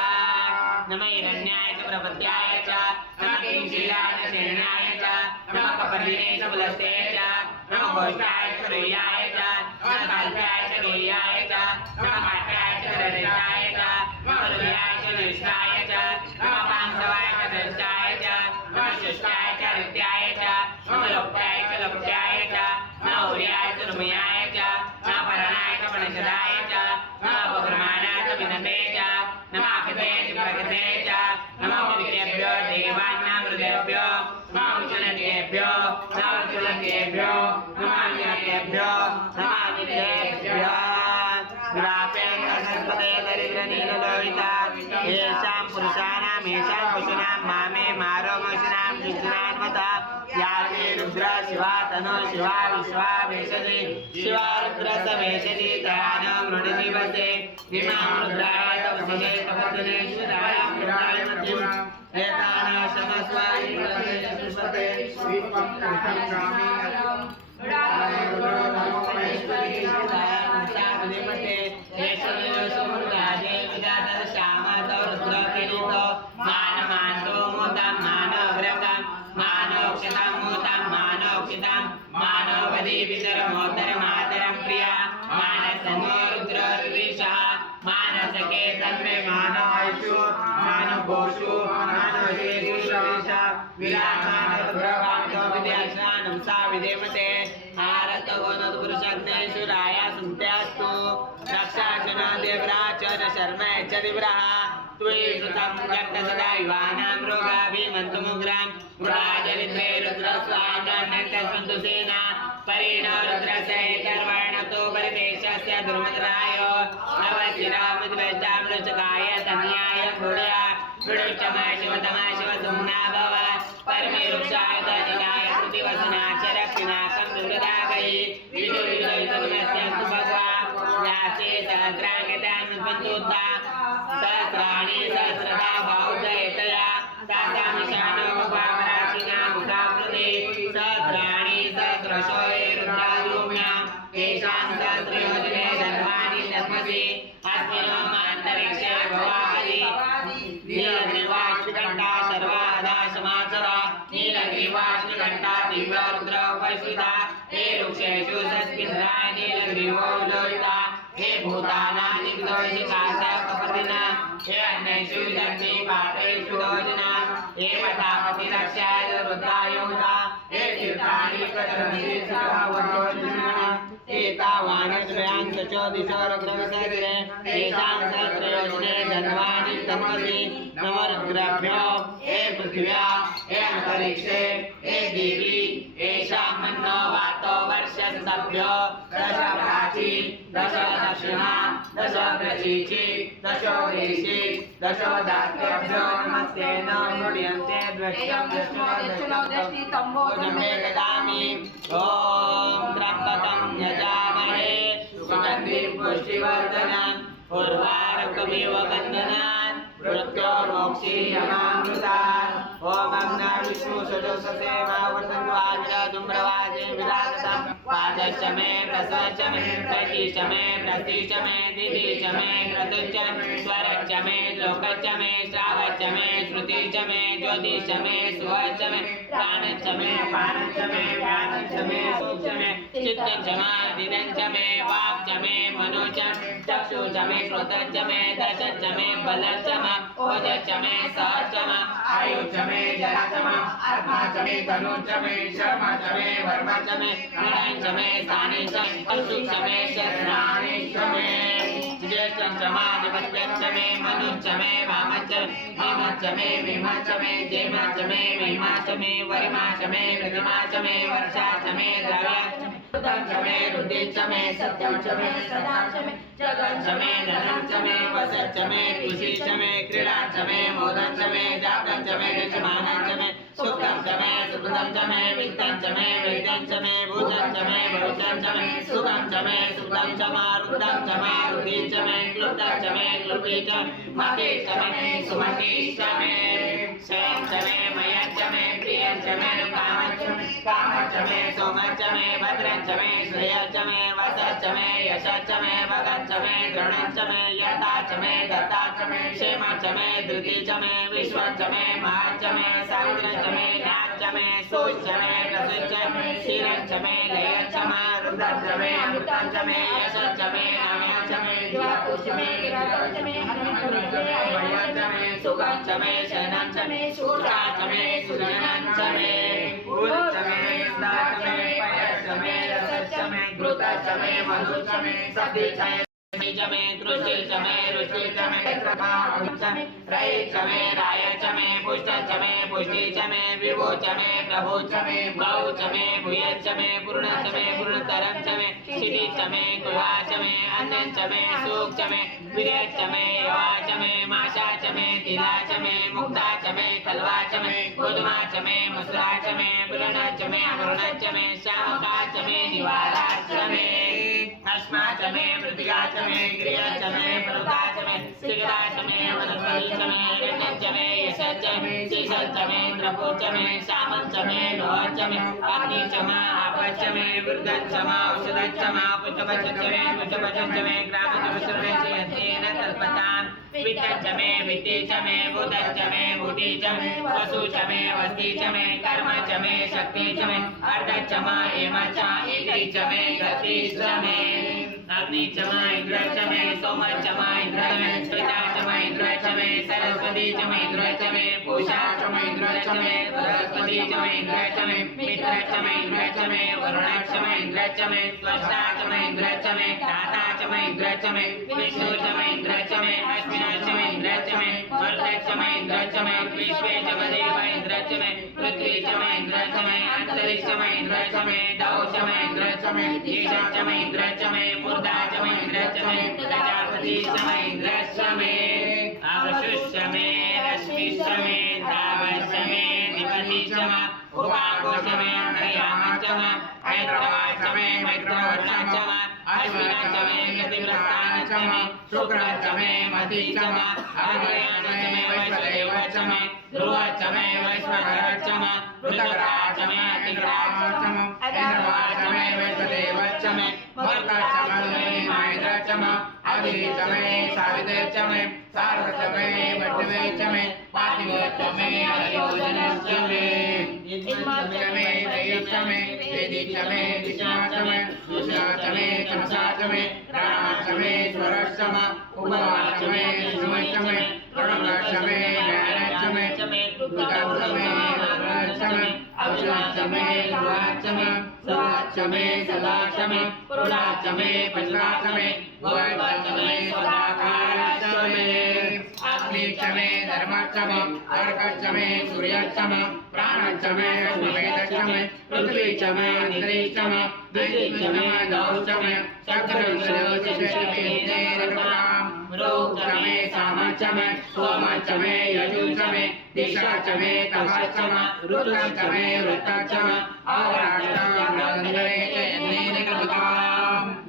नमः हिरण्याय च प्रपत्याय च नमः किंशीलाय च शरण्याय च नमः कपर्दिने च पुलस्ते च नमः घोष्टाय च रुह्याय च नमः काल्प्याय च रोह्याय च नमः काट्याय च ररेशाय च नमः रुह्याय च निष्ठाय च नमः पांसवाय च दर्शाय च नमः शुष्काय च हृत्याय च नमः लोप्याय च लप्याय च नमः उर्याय च रुमयाय च नमः परणाय च पणशदाय च नमः बग्रमाणाय च विनते च नमः अकृते च प्रकृते च नमः मुनिकेभ्यो देवानां हृदयेभ्यो नमः उच्चनकेभ्यो नमः उच्चनकेभ्यो नमः अन्यकेभ्यो नमः अनिलेभ्यो विलापेन संस्पते दरिद्रनीललोहिता येषां पुरुषाणां येषां पशूनां मामे मारो मोषणां शिशूनान्वता शिवा तनो शिवा विश्वा वेशति शिवा रुद्रस्य वेशति तयानो मृणिति वसे इमां रुद्राय तपसे तपस्ने शिवाय रुद्राय मध्यम एतानो शमस्वाय पुष्पते विश्वं पुरुषं गामिनम् उडाय रुद्रो नमो महेश्वरी शिवाय मुक्ताभिमते येषयो सुमराजे विदातर श्यामतो रुद्रकिरीटो मानमान्तो मोदं मानव्रतं मानोक्षितं मोदं मानोक्षितं मानवदी विदरमोदर मातरं प्रिया मानसनो रुद्रविषः मानसके तन्मे मानवायु मानवोषु मानवेषुष विरामानरुद्रवाक्यो विद्याश्रानं सा विदेमते भारतगोनपुरुषग्नेश्वराय सुन्त्यास्तु रक्षाचन देवराचन शर्म चरिव्रः त्वयि सुतं जगतसदा युवानां रोगाभिमन्तुमुग्रां मुराजरिद्रे रुद्रस्वागण्यन्तस्वन्तु सेना परिणो रुद्रसहितर्वर्णतो परिदेशस्य दुर्मदराय अवचिरामुद्वेष्टामृचकाय तन्याय मृडया मृडुष्टमा शिवतमा शिवसुम्ना भव परमे वृक्षाय दजनाय प्रतिवसनाच रक्षिणाकं दुर्गदागै विदुर्विदुर्विदुर्नस्यन्तु भगवा यासे सहस्राङ्गतां पन्तुद्धा सहस्राणि सहस्रदा बाहुदयतया तासामिशानो भगवामराशिना मुखाकृते सहस्राणि सहस्रशो रुद्रादूम्यां तेषां सहस्रयोजने धर्माणि धर्मसि अस्मिनो मान्तरिक्षे भवाहरि नीलग्रीवाश्रिकण्ठा सर्वादा समाचरा नीलग्रीवाश्रिकण्ठा दिव्यरुद्रोपस्थिता हे वृक्षेषु सस्मिन्द्रा नीलग्रीवो लोहिता हे भूतानानि विदोषिकासा कपतिना हे अन्येषु दक्षि पापेषु दोजना हे पतापति रक्षाय रुद्रायुधा हे तीर्थानि प्रचरन्ति सुखवन्तोषिणः एतावानश्रयां चो दिशोरग्रवसरे तेषां सहस्रयोजने धन्वानि तन्वसि नमो रुद्राभ्यो हे पृथिव्या हे अन्तरिक्षे हे देवी एषां मन्नो वातो वर्षसभ्यो दश प्राची दश दक्षिणा दश प्रचीची दशो देशी दशो दास्यभ्यो नमस्ते न मृड्यन्ते द्वक्ष्यं दृष्टि ददामि ॐ त्र्यम्बकं यजामहे सुगन्धिं पुष्टिवर्धनम् उर्वारुकमिव बन्धनान् मृत्योर्मोक्षीयमामृतान् ॐ अग्ना विष्णु षोडशसे मावर्तन्वाजरा धूम्रवाजे विराजतं पादश्च मे प्रसवश्च मे प्रतीश्च मे प्रस्तिश्च मे दिदिश्च मे क्रतुश्च मे स्वरश्च मे लोकश्च मे श्रावश्च मे श्रुतिश्च मे ज्योतिश्च मे सुवश्च मे प्राणश्च मे पानश्च मे व्यानश्च मे सुश्च मे चित्तश्च मे दिनश्च मे वाक्च मे मनोश्च चक्षुश्च मे श्रोत्रश्च मे दशश्च मे बलश्च मे ओजश्च मे सहश्च मे आयुश्च मे जराश्च मे आत्मा च मे तनुश्च मे शर्मा च मे वर्मा च मे नयनश्च मे स्थानेश्च मे अशुश्च मे शस्त्राणिश्च मे ज्येष्ठश्च माधिपत्यश्च मे मनुश्च मे वामश्च मे हेमश्च मे भीमश्च मे जयमश्च मे महिमाश्च मे वरिमाश्च मे प्रतिमाश्च मे वर्षाश्च मे द्रव्याश्च च मे रुद्धिश्च मे सत्यश्च मे सदाश्च मे जगच्च मे धनश्च मे वसश्च मे खुशीश्च मे क्रीडाश्च मे मोदश्च मे जातश्च मे यजमानश्च मे सुखं च मे सुकृतं च मे वित्तं च मे वैद्यं च मे भूतं च मे भविष्यं च मे सुखं च मे सुकृतं च मे रुद्धं च मे रुद्धिं च मे क्लुप्तं च मे क्लुप्ति च मति च मे सुमतिश्च मे शयं च मे मयं च मे प्रियं च मे कामं च मे सोमं च मे भद्रं च मे श्रेयं च मे वसं च मे यशं च मे भगं च मे दृढं च मे यथा च मे दत्ता च मे क्षेमं च मे धृति च मे विश्वं च मे महं च मे सावित्रं च मे ज्ञानं च मे सुच मे रसं च मे क्षीरं च मे लयं च मे रुद्रं च मे अमृतं च मे यशं च मे अमयं च मे ज्वापुष मे विराजं च मे अनन्तं च मे भयं च मे सुखं च मे शरणं च मे शूरा च मे सुजनं च मे उच्च मे स्नात मे पयश्च मे रसश्च मे घृतश्च मे मधुश्च मे सति च मे कृषि च मे रुचि च मे प्रभावं च मे रय च मे राय च मे पुष्ट च मे पुष्टि च मे विभु च मे प्रभु च मे बहु च मे भूय च मे पूर्ण च मे पूर्णतरं च मे क्षिति च मे कुला च मे अन्नं च मे सुख च मे वीर्य च मे यवा च मे माशा च मे तिला च मे मुक्ता च मे कलवा च मे गोधुमा च मे मसुरा च मे पूर्ण च मे अमृत वरुणश्च मे शामकाश्च मे निवालाश्च मे अस्माच मे मृतिकाच मे क्रियाच मे पर्वताच मे सिगराच मे वनस्पतिच मे हिरण्यच मे यशश्च मे शीशश्च मे द्रवोच मे शामश्च मे लोहश्च मे अग्निच मे आपश्च मे वृद्धश्च मे औषधश्च मे पुष्पश्च मे पुष्पश्च मे ग्रामश्च मे श्रेयसेन तल्पताम् वित्तश्च मे वित्तेच मे भूतश्च मे भूतिच मे वसुच मे वस्तिच मे कर्मच मे शक्तिच मे अर्धश्च मे हेमच इन्द्रिच मे गतिश्च मे अग्निच मे इन्द्रश्च मे सोमश्च मे इन्द्रश्च मे स्फटिकाच मे इन्द्रश्च मे सरस्वतीच मे इन्द्रश्च मे पूषाच मे इन्द्रश्च मे बृहस्पतिच मे इन्द्रश्च मे मित्रश्च मे इन्द्रश्च मे वरुणश्च मे इन्द्रश्च मे त्वष्टाच मे इन्द्रश्च मे दाताच मे इन्द्रश्च मे विष्णुश्च मे इन्द्रश्च मे अश्विनाच मे इन्द्रश्च मे मरुतश्च मे इन्द्रश्च मे विश्वे च देव इन्द्रश्च मे पृथ्वी च मे इन्द्रश्च मे अंतरिक्ष मे इन्द्रश्च मे दौश मे इन्द्रश्च मे ईशाच मे इन्द्रश्च मे मूर्धाच मे इन्द्रश्च मे प्रजापतिश्च मे इन्द्रश्च मे आवशुश्च मे रश्मिश्च मे धावश्च मे निपतिश्च मे उपाकोश्च मे हरियामश्च मे ऐन्द्रवाच मे मैत्रवर्षाच मे अश्विनाच मे प्रतिव्रताच मे शुक्रश्च मे मतीच मे अग्नयाच मे वैश्वदेवश्च मे ध्रुवश्च मे वैश्वकरश्च मे ऋतकराच मे अतिकराच मे ऐन्द्रवाच मे वैश्वदेवश्च मे मरुतश्च मे महेन्द्रश्च मे अदितिश्च मे सावित्रीश्च मे सार्वश्च मे वैष्णवेश्च मे पार्थिवश्च मे हरियोजनश्च मे यज्ञश्च मे देयश्च मे वेदीश्च मे दिशाश्च मे विष्णाश्च मे तमसाच मे रामाश्च मे स्वरश्च मे उपवाश्च मे शिवश्च मे प्रणवश्च मे ज्ञानश्च मे रुद्रश्च मे रुद्रश्च मे अवशाश्च मे ध्रुवाश्च मे सवाश्च मे सदाश्च मे पुरुषाश्च मे पशुश्च मे भुवश्च मे सदाकारश्च मे अग्निश्च मे धर्मश्च मे अर्कश्च मे सूर्यश्च मे प्राणश्च मे अग्निवेदश्च मे पृथ्वीश्च मे अन्तरिश्च मे द्वितीश्च मे दौश्च मे रोगश्च मे सामश्च मे सोमश्च मे यजुश्च मे दिशाश्च मे तपश्च मे ऋतश्च मे वृत्तश्च मे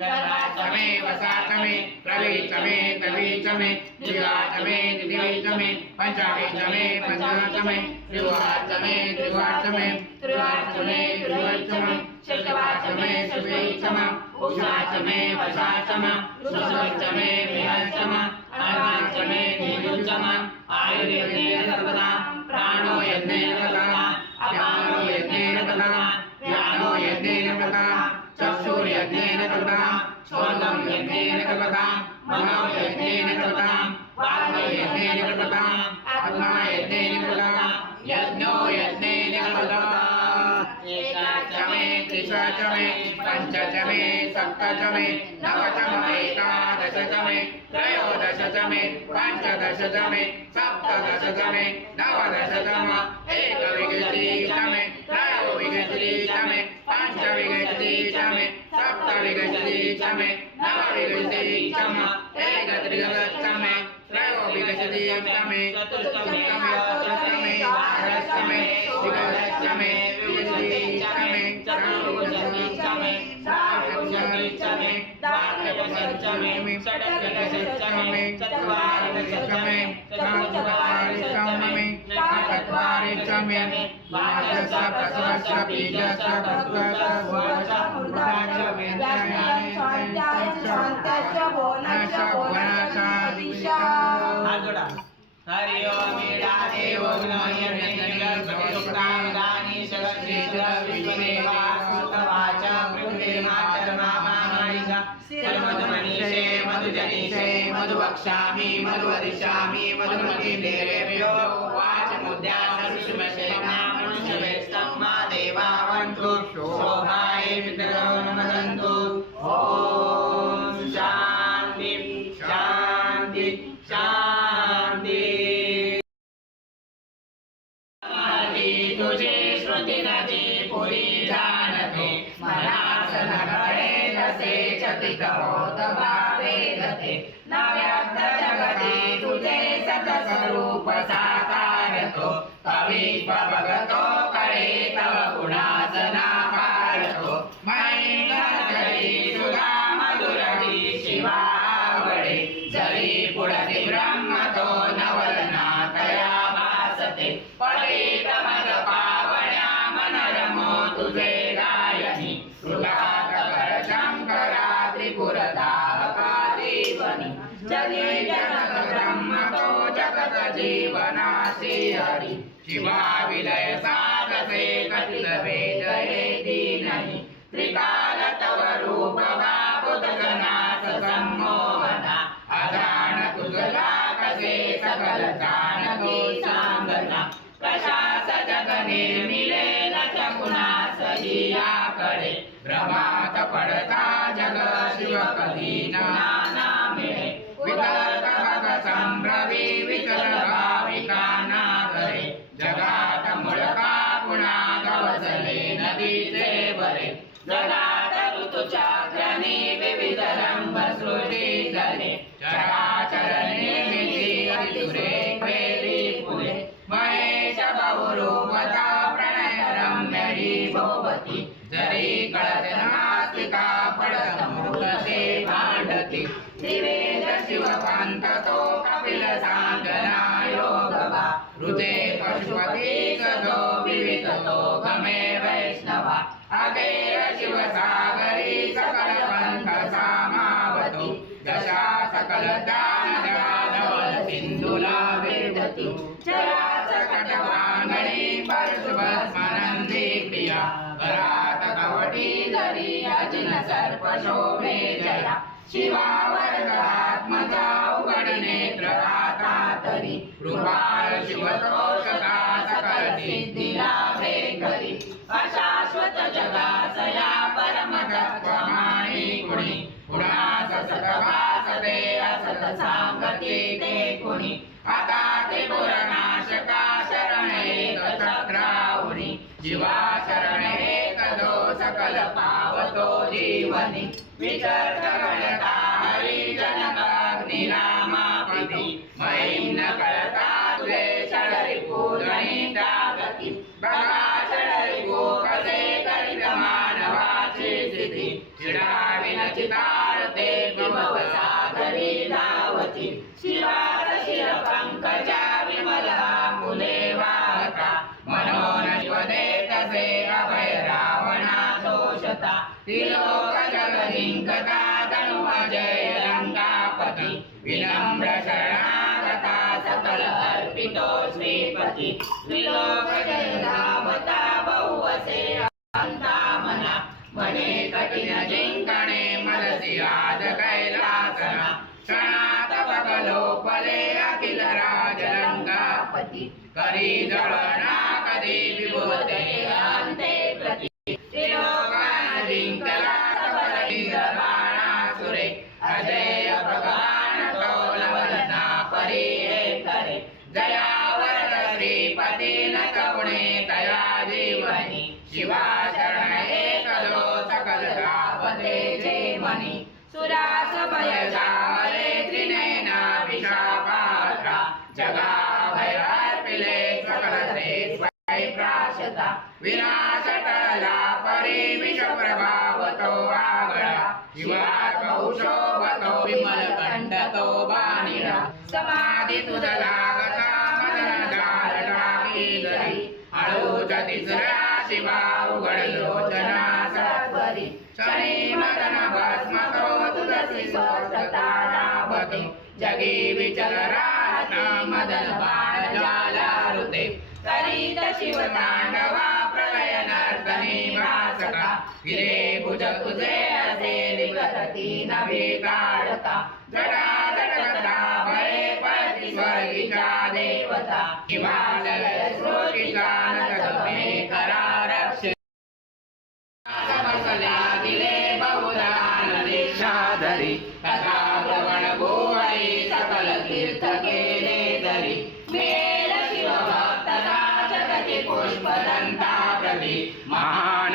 गर्भाश्च मे वसाश्च मे प्रवीश्च मे तवीश्च मे दिवाश्च मे दिदिवीश्च मे पंचावीश्च मे पंचाश्च मे त्रिवाश्च मे त्रिवाश्च मे त्रिवाश्च मे त्रिवाश्च मे षष्ठवाश्च मे षष्ठवीश्च मे उषाश्च मे वसाश्च मे सुषुप्तश्च मे बृहश्च मे अर्वाश्च मे धीरुश्च मे आयुर्यज्ञेन सर्वदा प्राणो यज्ञेन तथा अपानो यज्ञेन तथा व्यानो यज्ञेन तथा चक्षुर्यज्ञेन तथा श्रोत्रं यज्ञेन तथा मनो यज्ञेन तथा वाक् यज्ञेन तथा आत्मा यज्ञेन तथा यज्ञो यज्ञेन तथा एकाच मे त्रिशाच मे पञ्चच मे सप्तच मे नवच मे एकादश च मे त्रयोदश च मे पञ्चदश च मे सप्तदश च मे नवदश च मे एकविंशति च मे त्रयोविंशति च मे पञ्चविंशति च मे सप्तविंशति च मे नवविंशति च मे एकत्रिंशत् च मे त्रयोविंशति च मे चतुष्टमे मे षष्ठ मे द्वादश मे विंशति च मे चतुर्विंशति च मे षड्विंशति च मे द्वादश च मे षड्विंशति च मे चत्वारिंशत् च मे चतुश्चत्वारिंशत् च मे चत्वारिंशत् च मे द्वादश प्रथमश्च बीजश्च भूतश्च भुवश्च मूर्धश्च वेदाश्च शान्ताश्च भुवनश्च दिशा हरि ओम ईडा देव ज्ञानी शगशीश्वर विश्वदेवा सुतवाच पृथ्वीमाचरमामाणिषा सर्वमनीषे मधुजनीषे मधुवक्ष्यामि मधुवदिष्यामि मधुमतीं देवेभ्यो वाचमुद्यासविश्वसेना मनुष्यवेस्तं मा देवावन्तु शोभाय पितरो नमदन्तु ॐ शान्ति शान्ति शान्ति तुझे श्रुति नदी पुरी जानते मनासन करे दसे चकित होत भावेदते नव्यक्त जगती तुझे सतस्वरूप साकारतो कवी भगतो करे तव गुणासना तुझे गायनी कृतात कर शंकरा त्रिपुरदाहका जीवनी जनी जनक ब्रह्म तो जगत जीवनासी हरी शिवा विलय साधसे कथित वेद हेती नहीं त्रिकाल तव रूप बाबुद जनास सम्मोहना अजान तुझला कसे सकल जानकी सांगना प्रशास जग निर्मिले न कुणास याकडे भ्रमात पडता जग शिव कधी नाना मिळे वितर्क बघ संभ्रमी विचल भाविकांना घरे जगात मुळका पुन्हा गवसले नदीचे बरे जगात ऋतुचक्रनी विविध रंग सृष्टी झाले चराचर निर्मिती अतिसुरे फेरी फुले महेश बहुरूपता प्रणय रम्य ही भोवती जरी कळत नास्तिका पडत मूलते भांडती निवेद शिवकांत तो कपिल सांगना योग बा हृदे पशुपती सदो विविध तो गमे वैष्णवा अगेर शिवसागरी सकल पंथ सामावती दशा सकल दान धवल सिंधुला वेदती चराचकटवांगणी परशुभस्मनंदी प्रिया घरात कवटी धरी अजिन सर्प शोभे जया शिवावर्गात्मजा उघड नेत्र आता तरी कृपाळ शिवतोषता सकल सिद्धी लाभे करी अशाश्वत जगासया परम तत्वमाणी गुणी गुणास सतभासते असत सांगती ते कुणी आता त्रिपुरनाशका शरण एक चक्रावणी जीवा शरण एक दो सकल पावतो जीवनी वितर्क गणता हरी जनकाग्निरामापती महिम न कळता तुझे षडरी पूजणी जागती बघा षडरी कसे करीत मानवाची स्थिती चिडाविन चितारते विभव सागरी धावती शिवास शिर पंकजा विमल मुले वाहता मनोन शिवदे तसे अभय रावणा दोषता त्रिलोक जग जिंकता तनु अजय लंकापती विनम्र शरणागता सकल अर्पितो श्रीपती त्रिलोक जय धावता बहुवसे अंता मना म्हणे कठीण जिंकणे मलसी आज कैलासना क्षणात बगलोपले अखिल राज लंकापती करी जळणा कधी विभूते अंते प्रति त्रिलोकान जिंकला सबरीर बाणासुरे अजय भगवान तो लवलना परी हे करे जयावर श्रीपती न कवणे तया जीवनी शिवा शरण एक दो सकल धावते जे मनी सुरास भय जावले त्रिनयना विशापात्रा जगा भय अर्पिले सकल श्रेष्ठ प्राशता विनाश टळला परी विष प्रभाव तो आगळा शिवात बहुशोभतो विमल कंठ तो बाणिळा समाधी तुझ लागता मदन दार टाकी जरी आळूच तिसऱ्या शिवा उघड लोचना सत्वरी शनी मदन भस्म तो तुझसी स्वस्थता नाभते जगी विचल राहत मदन बाण जाला ऋते करीत शिव तांडवा प्रलय नर्तनी भासका फिरे भुज तुझे असे विगतती नभी काढता जडा जडगता भये पळती स्वर्गीच्या देवता हिमालय सृष्टीचा नजमे करा रक्षे बसल्या दिले बहुदान दीक्षाधरी कथा प्रवण भुवई सकल तीर्थ केले दरी मेल शिव भक्तदा जगती पुष्पदंता प्रभि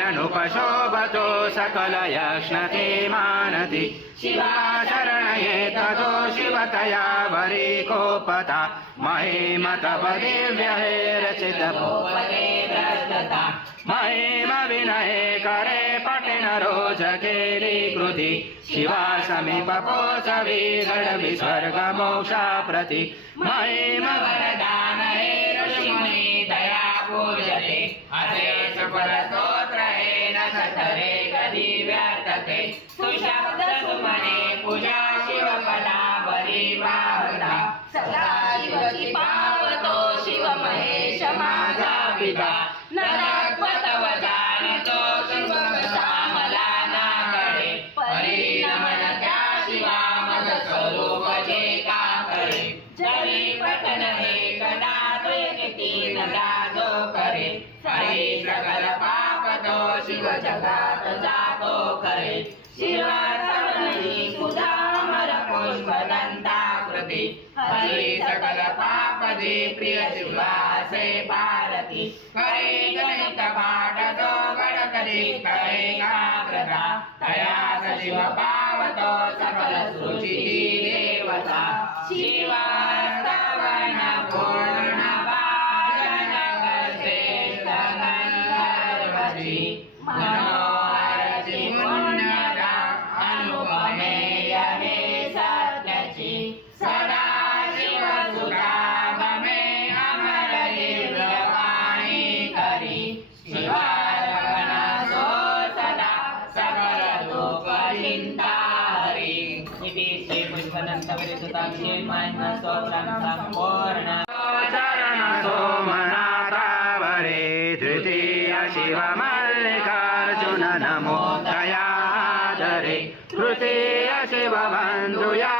महाननुपशोभतो सकल यक्ष्णते मानति शिवा शरणये ततो शिवतया वरी कोपता महिम तव दिव्य हे रचित भोपते भ्रष्टता महिम विनये करे पटिन रोज केली कृती शिवा समीप पोचवी घडवी स्वर्ग मोक्षा प्रति महिम वरदान हे ऋषिमुनी दया पूजते असे सफल स्तोत्र हे सठरे कधी व्यर्थते सुशब्द सुमने पूजा शिवपदा बरी वाहता सदा शिवची पावतो शिव महेश माझा पिता नरत्वत वजानितो शिव कसा मला ना कळे परिणमन त्या शिवा मज स्वरूप जे का करे जरी पतन हे कदा किती नदा जो करे हरी सकल पाप तो शिव जगात जातो करे शिवा सवनी सुधा अमर पुष्प दंताकृती हरी सकल पाप जे प्रिय शिवासे भारती करे गणित पाठ जो गण करी करे एकाग्रता तयास शिव पावतो सकल सृष्टी देवता शिवा स्तवन पूर्ण वाजन करते गंधर्वची मनोहरची पुण्यदा अनुपमेय हे सत्याची सदा शिव सुदामे अमर दिव्यवाणी करी शिवार्पण सो सदा सकल दुःख चिंता हरी इति श्री पुष्पदंत विरचिताक्षी महिमा स्तोत्रं संपूर्ण चरण सोमनाथावरे तृतीय शिव मल्लिकार्जुन नमो दयाधरे तृतीय शिव बंधुया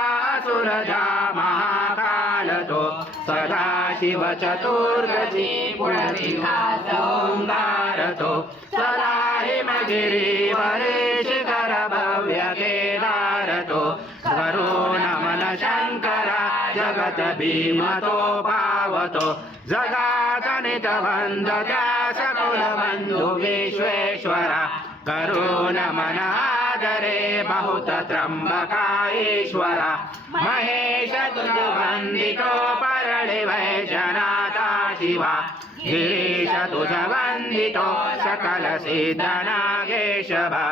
सुरजा महाकालतो सदा शिव चतुर्दशी पुण्यतिहास ओंकारतो सदा हिमगिरीवरे शिखर भव्य केदारतो करो नमन शंकरा जगत भीमतो पावतो जगात नित वंदत्या सकुल बंधु विश्वेश्वरा करो नमन आदरे बहुत त्र्यंबकाईश्वरा महेश तुझ वंदितो परळि वैजनाथा शिवा गिरीश तुझ वंदितो सकल सिद्धनागेशभा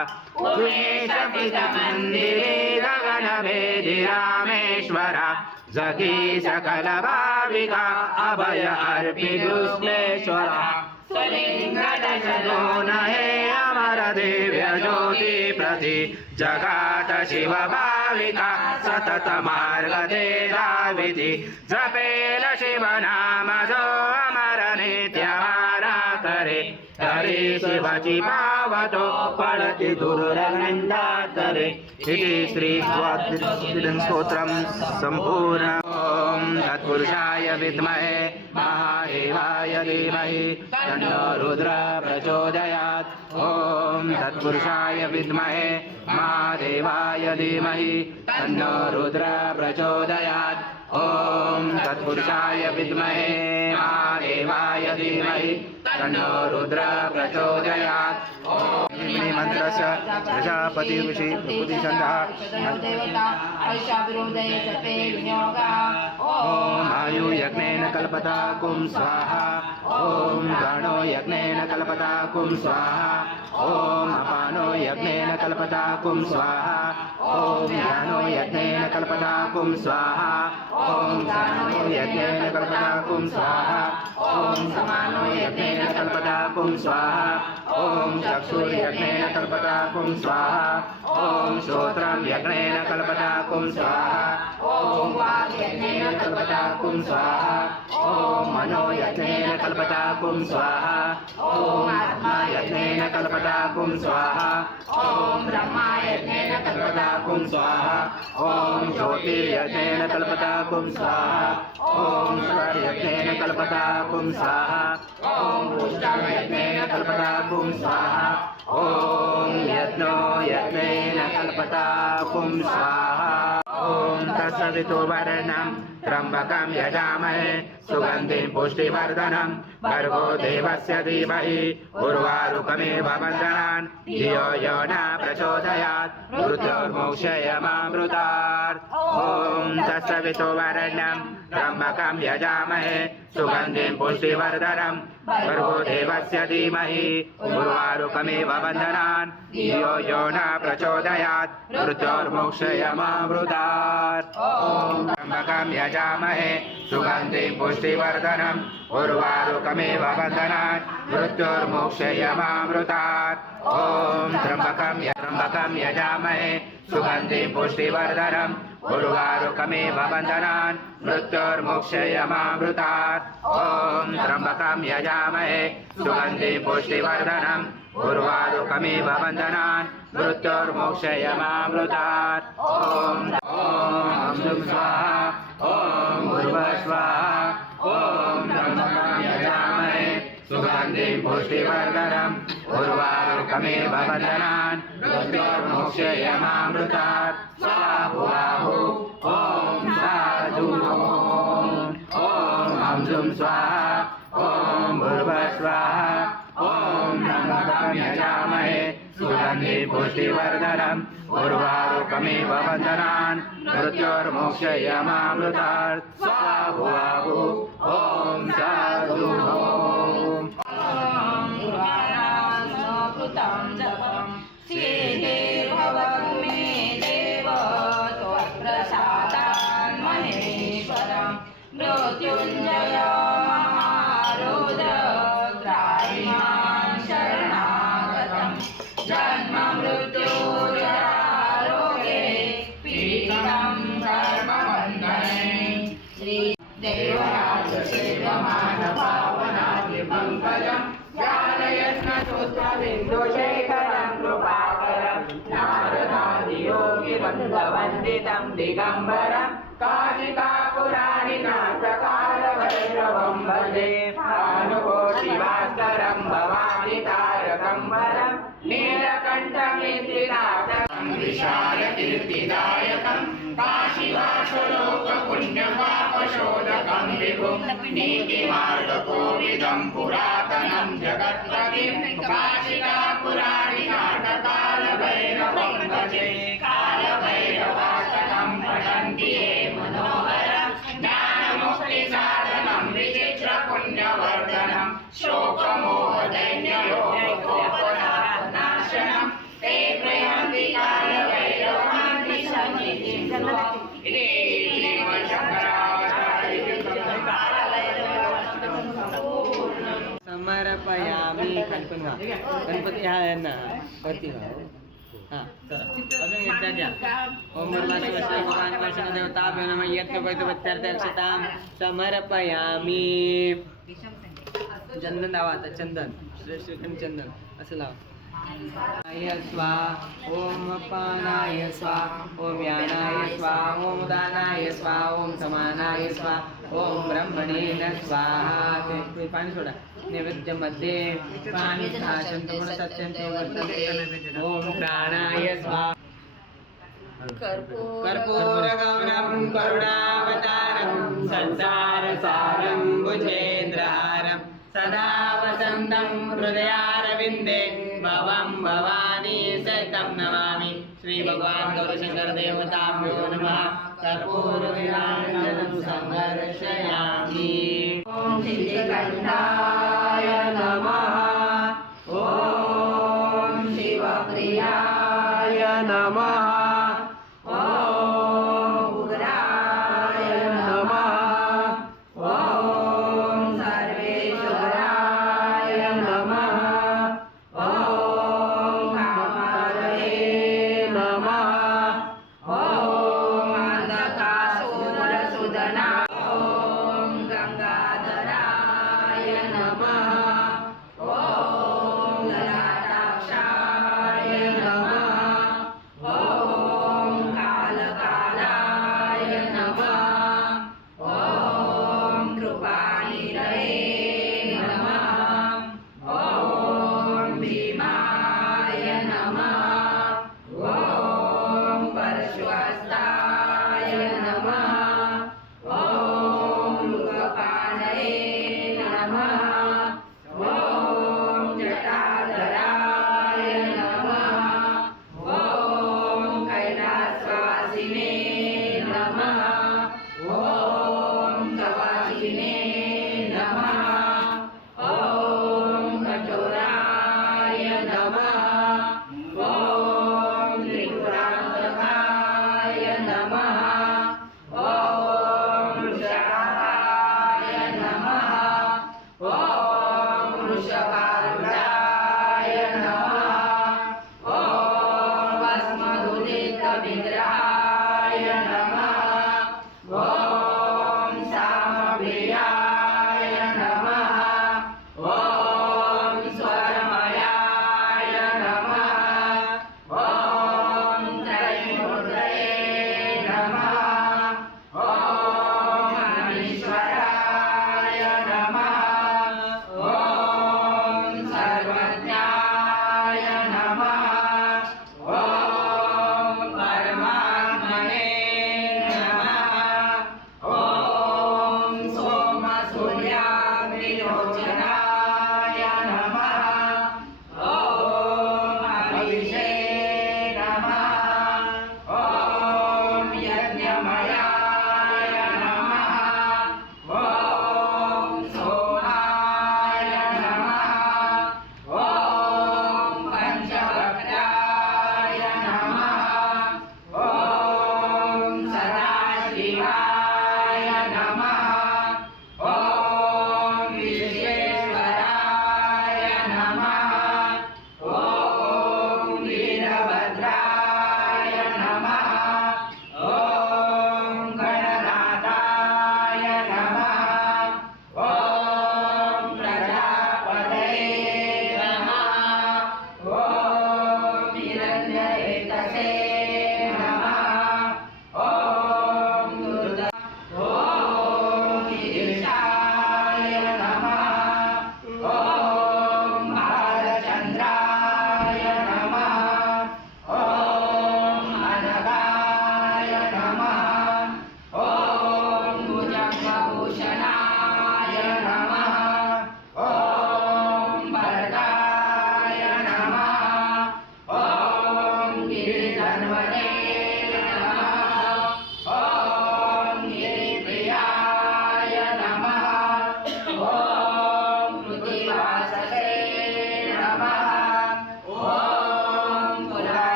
उमेश पित मंदिरे गगन भेदी रामेश्वरा जगी सकल भाविका अभय अर्पि दुष्टेश्वरा स्वलिंगदशनो हे अमर दिव्य ज्योति प्रति जगात शिव भाविका सतत मार्ग ते धाविती जपेल शिव नाम जो अमर नित्य मारा करे तरी शिवाची पावतो पडती दुर्गंधातरे इति श्री स्तोत्रम संपूर्ण ओम तत्पुरुषाय विद्महे महादेवाय धीमहि तन्नो रुद्र प्रचोदयात् ओम तत्पुरुषाय विद्महे महादेवाय धीमहि तन्नो रुद्र प्रचोदयात् ओम तत्पुरुषाय विद्महे महादेवाय धीमहि तन्नो रुद्र प्रचोदयात् मंत्रस्य प्रजापति ऋषि प्रकृति छन्दः देवता ऐशाविरोधे जपे विनियोगा ओम आयु यज्ञेन कल्पता कुं स्वाहा ओम गणो यज्ञेन कल्पता कुं स्वाहा ओम अपानो यज्ञेन कल्पता कुं स्वाहा ओम ज्ञानो यज्ञेन कल्पता कुं स्वाहा ओम ज्ञानो यज्ञेन कल्पता कुं स्वाहा ओम समानो यज्ञेन कल्पता कुं स्वाहा ओम चक्षुर्यज्ञेन कल्पता कुं स्वाहा ओम श्रोत्रं यज्ञेन कल्पता कुं स्वाहा ओम वाग्यज्ञेन कल्पता कुं स्वाहा ओम मनो यज्ञेन कल्पता कुं स्वाहा ओम आत्मा यज्ञेन कल्पता कुं स्वाहा ओम ब्रह्मा यज्ञेन कल्पता कुं स्वाहा ओम ज्योतिर्यज्ञेन कल्पता कुं स्वाहा ओम स्वर यज्ञेन कल्पता कुं स्वाहा ओम पुष्टं यज्ञेन कल्पता कुं स्वाहा ओम यज्ञो यज्ञेन कल्पता कुं स्वाहा ओम तत्सवितुर्वरेण्यं त्र्यंबकं यजामहे सुगन्धिं पुष्टिवर्धनं भर्गो देवस्य धीमहि उर्वारुकमेव बन्धनान् धियो यो न प्रचोदयात् मृत्योर्मोक्षयमामृतात् ओम तत्सवितुर्वरेण्यं त्र्यंबकं यजामहे सुगन्धिं पुष्टिवर्धनं भर्गो देवस्य धीमहि उर्वारुकमेव बन्धनान् धियो यो न प्रचोदयात् मृत्योर्मोक्षयमामृतात् ओम त्र्यम्बकं यजामहे सुगन्धिं पुष्टिवर्धनम् उर्वारुकमिव बन्धनात् मृत्युर्मोक्षयमामृतात् ॐ त्र्यम्बकं यजामहे सुगन्धिं पुष्टिवर्धनम् उर्वारुकमिव बन्धनात् मृत्युर्मोक्षयमामृतात् ॐ त्र्यम्बकं यजामहे सुगन्धिं पुष्टिवर्धनम् उर्वारुकमिव बन्धनात् मृत्युर्मोक्षयमामृतात् ॐ स्वाहा ॐ स्वाहा ॐ त्र्यम्बकं यजामहे सुगन्धिं पुष्टिवर्धनम् उर्वारुकमिव बन्धनात् मृत्युर्मोक्षयमामृतात् स्वाहुवाहु ॐ साधु ॐ स्वाहा ॐ स्वाहा ॐ त्र्यम्बकं यजामहे सुगन्धिं पुष्टिवर्धनम् उर्वारुकमिव बन्धनात् मृत्युर्मोक्षयमामृतात् स्वाहुवाहु ॐ साधु कृतं जपं सिद्धिर्भवतु मे देव त्वत्प्रसादान् महेश्वरं मृत्युञ्जय महारुद्र ग्राहिमां शरणागतं जन्म मृत्युजरारोगे पीडितं कर्मबन्धने श्रीदेवराजसेव्यमानपावनादिपङ्कजं ज्ञानयत्नचोत्तविन्दुशेखरं कृपाकरं नारदादियोगिवन्दवन्दितं दिगम्बरं काशिकापुराणिनाथकालभैरवं भजे भानुकोटिभास्करं भवानि तारकं वरं नीलकण्ठमिथिनाथं विशालकीर्तिदायकं काशीवासलोकपुण्यपापशोधकं विभुं नीतिमार्गकोविदं पुरातनं जगत्पतिं काशिकापुराणिनाथकालभैरवं भजे कालभैरवाष्टकं पठन्ति ये मनोहरं ज्ञानमुक्तिसाधनं विचित्रपुण्यवर्धनं शोकमोहदैन्यलोकोपनाशनं ते प्रयान्ति कालभैरवान्ति सन्निधिं इति समर्पयामी गणपती हा यांना वरती हा चला अजून एकदा घ्या ओम भगवान देवता नमः यज्ञ समर्पयामी चंदन लावा आता चंदन श्रीखंड चंदन असं लावा स्वा ओम अपानाय स्वा ओम यानाय स्वा ओम दानाय स्वा ओम समानाय स्वा ओम ब्रह्मणे स्वाहा ते पाणी सोडा नैवेद्य मध्ये पाणी सत्यंते वर्तते ओम प्राणाय स्वाहा कर्पूरगौरं करुणावतारं संसारसारं भुजेन्द्रहारं सदा वसन्तं हृदयारविन्दे भवं भवानी सहितं नमामि श्री भगवान गौरशंकर देवताभ्यो नमः कर्पूरविराजनं संघर्षयामि ओम सिद्धिकण्ठाय नमः ओम शिवप्रियाय नमः ओम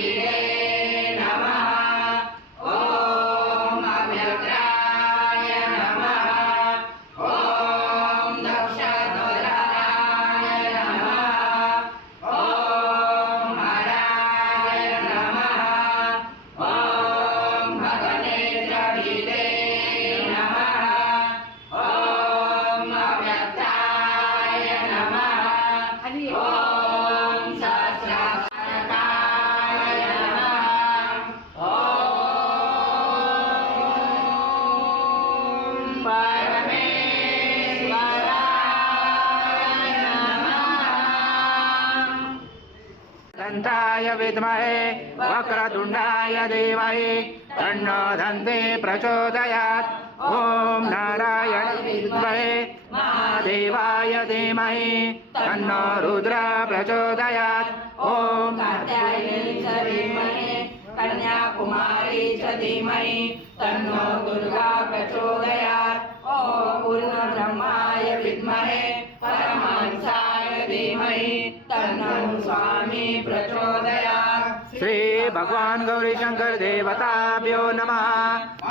वीरे नमः ॐ अव्यग्राय नमः ॐ दक्षधराय नमः ॐ हराय नमः ॐ भगनेन्द्रवीरे नमः ॐ अव्यक्ताय नमः ॐ सहस्राक्षकाय नमः ॐ परमेश्वराय नमः दन्ताय विद्महे वक्रतुण्डाय धीमहि तन्नो दन्ते प्रचोदयात् ॐ नारायण विद्महे महादेवाय धीमहि तन्नो रुद्र प्रचोदयात् ॐ कात्यायनी च धीमहि कन्याकुमारी च धीमहि तन्नो दुर्गा प्रचोदयात् ॐ पूर्णब्रह्माय विद्महे परमहंसाय धीमहि तन्नो स्वामी प्रचोदयात् श्री भगवान गौरी शंकर देवताभ्यो नमः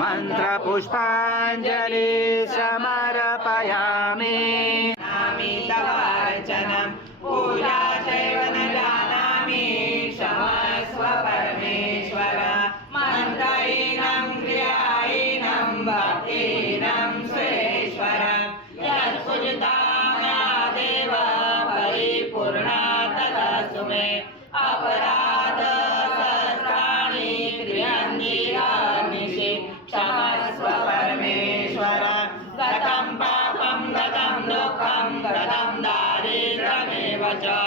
मंत्र पुष्पांजलि समर्पयामि नामि तव अर्चनं पूजा चैव न जानामि क्षमस्व परमेश्वर मन्त्रहीनं क्रियाहीनं भक्तिहीनं सुरेश्वर यत्पूजितं या देव परिपूर्णा तदस्तु मे अपराध सहस्राणि क्रियन्ति अनिशि क्षमस्व परमेश्वर गतं पापं गतं दुःखं गतं दारिद्र्यमेव च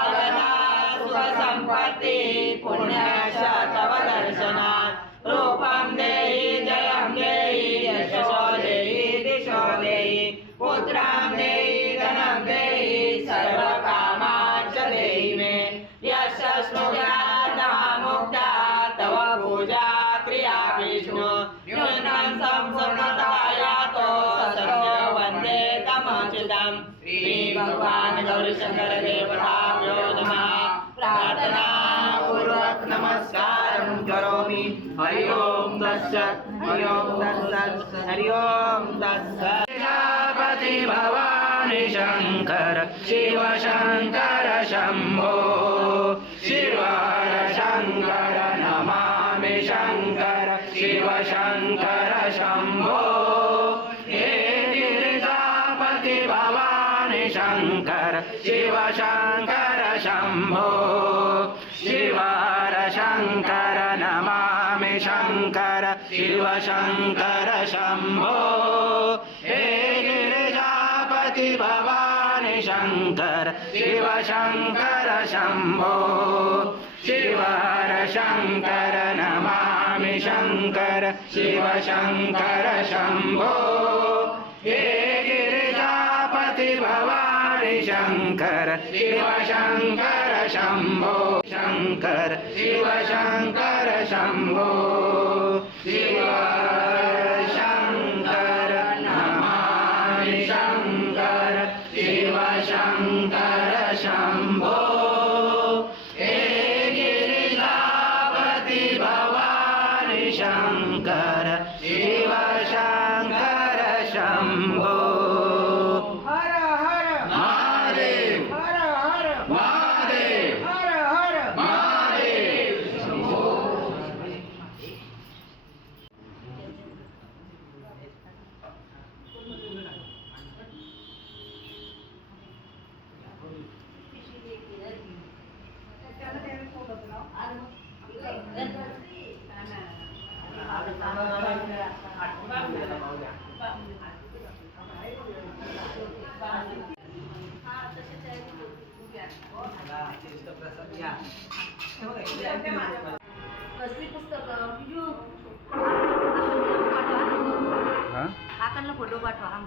अगता सुखसम्पत्ति पुण्यश्च तव दर्शनात् रूपं देहि जयं देहि यशो देहि दिशो देहि पुत्रं देहि धनं देहि सर्वकामाश्च देहि मे यशस्नुग्राता मुक्ता तव पूजा क्रिया विष्णु न्यूनं संपूर्णतायातो सत्य वन्दे तमच्युतं श्री भगवान गौरीशंकर देवताभ्यो नमः प्रार्थना पूर्वक नमस्कारं करोमि हरि ओम तत्सत् हरि ओम तत्सत् हरि ओम तत्सत् प्रजापति भवानी शंकर शिव शंकर शंभो शिवाय शंकर नमामि शंकर शिव शंकर शंभो हे गिरिजापति भवानी शंकर शिव शंकर शंभो शिवाय शंकर नमामि शंकर शिव शंकर शंभो हे गिरिजापति भवानी शंकर शिव शंकर शंभो शिवाय शंकर नमामि शंकर शिव शंकर शंभो हे गिरिजापति भवानी शंकर शिव शंकर शंभो शंकर शिव शंकर शंभो शिव शंकर नमामि शंकर शिव शंकर शंभो हे गिरिजापति भवानी शंकर शिव शंकर शंभो हर हर महादेव हर हर महादेव हर हर महादेव कसली पुस्तकं हा काकांना फोटो पाठवा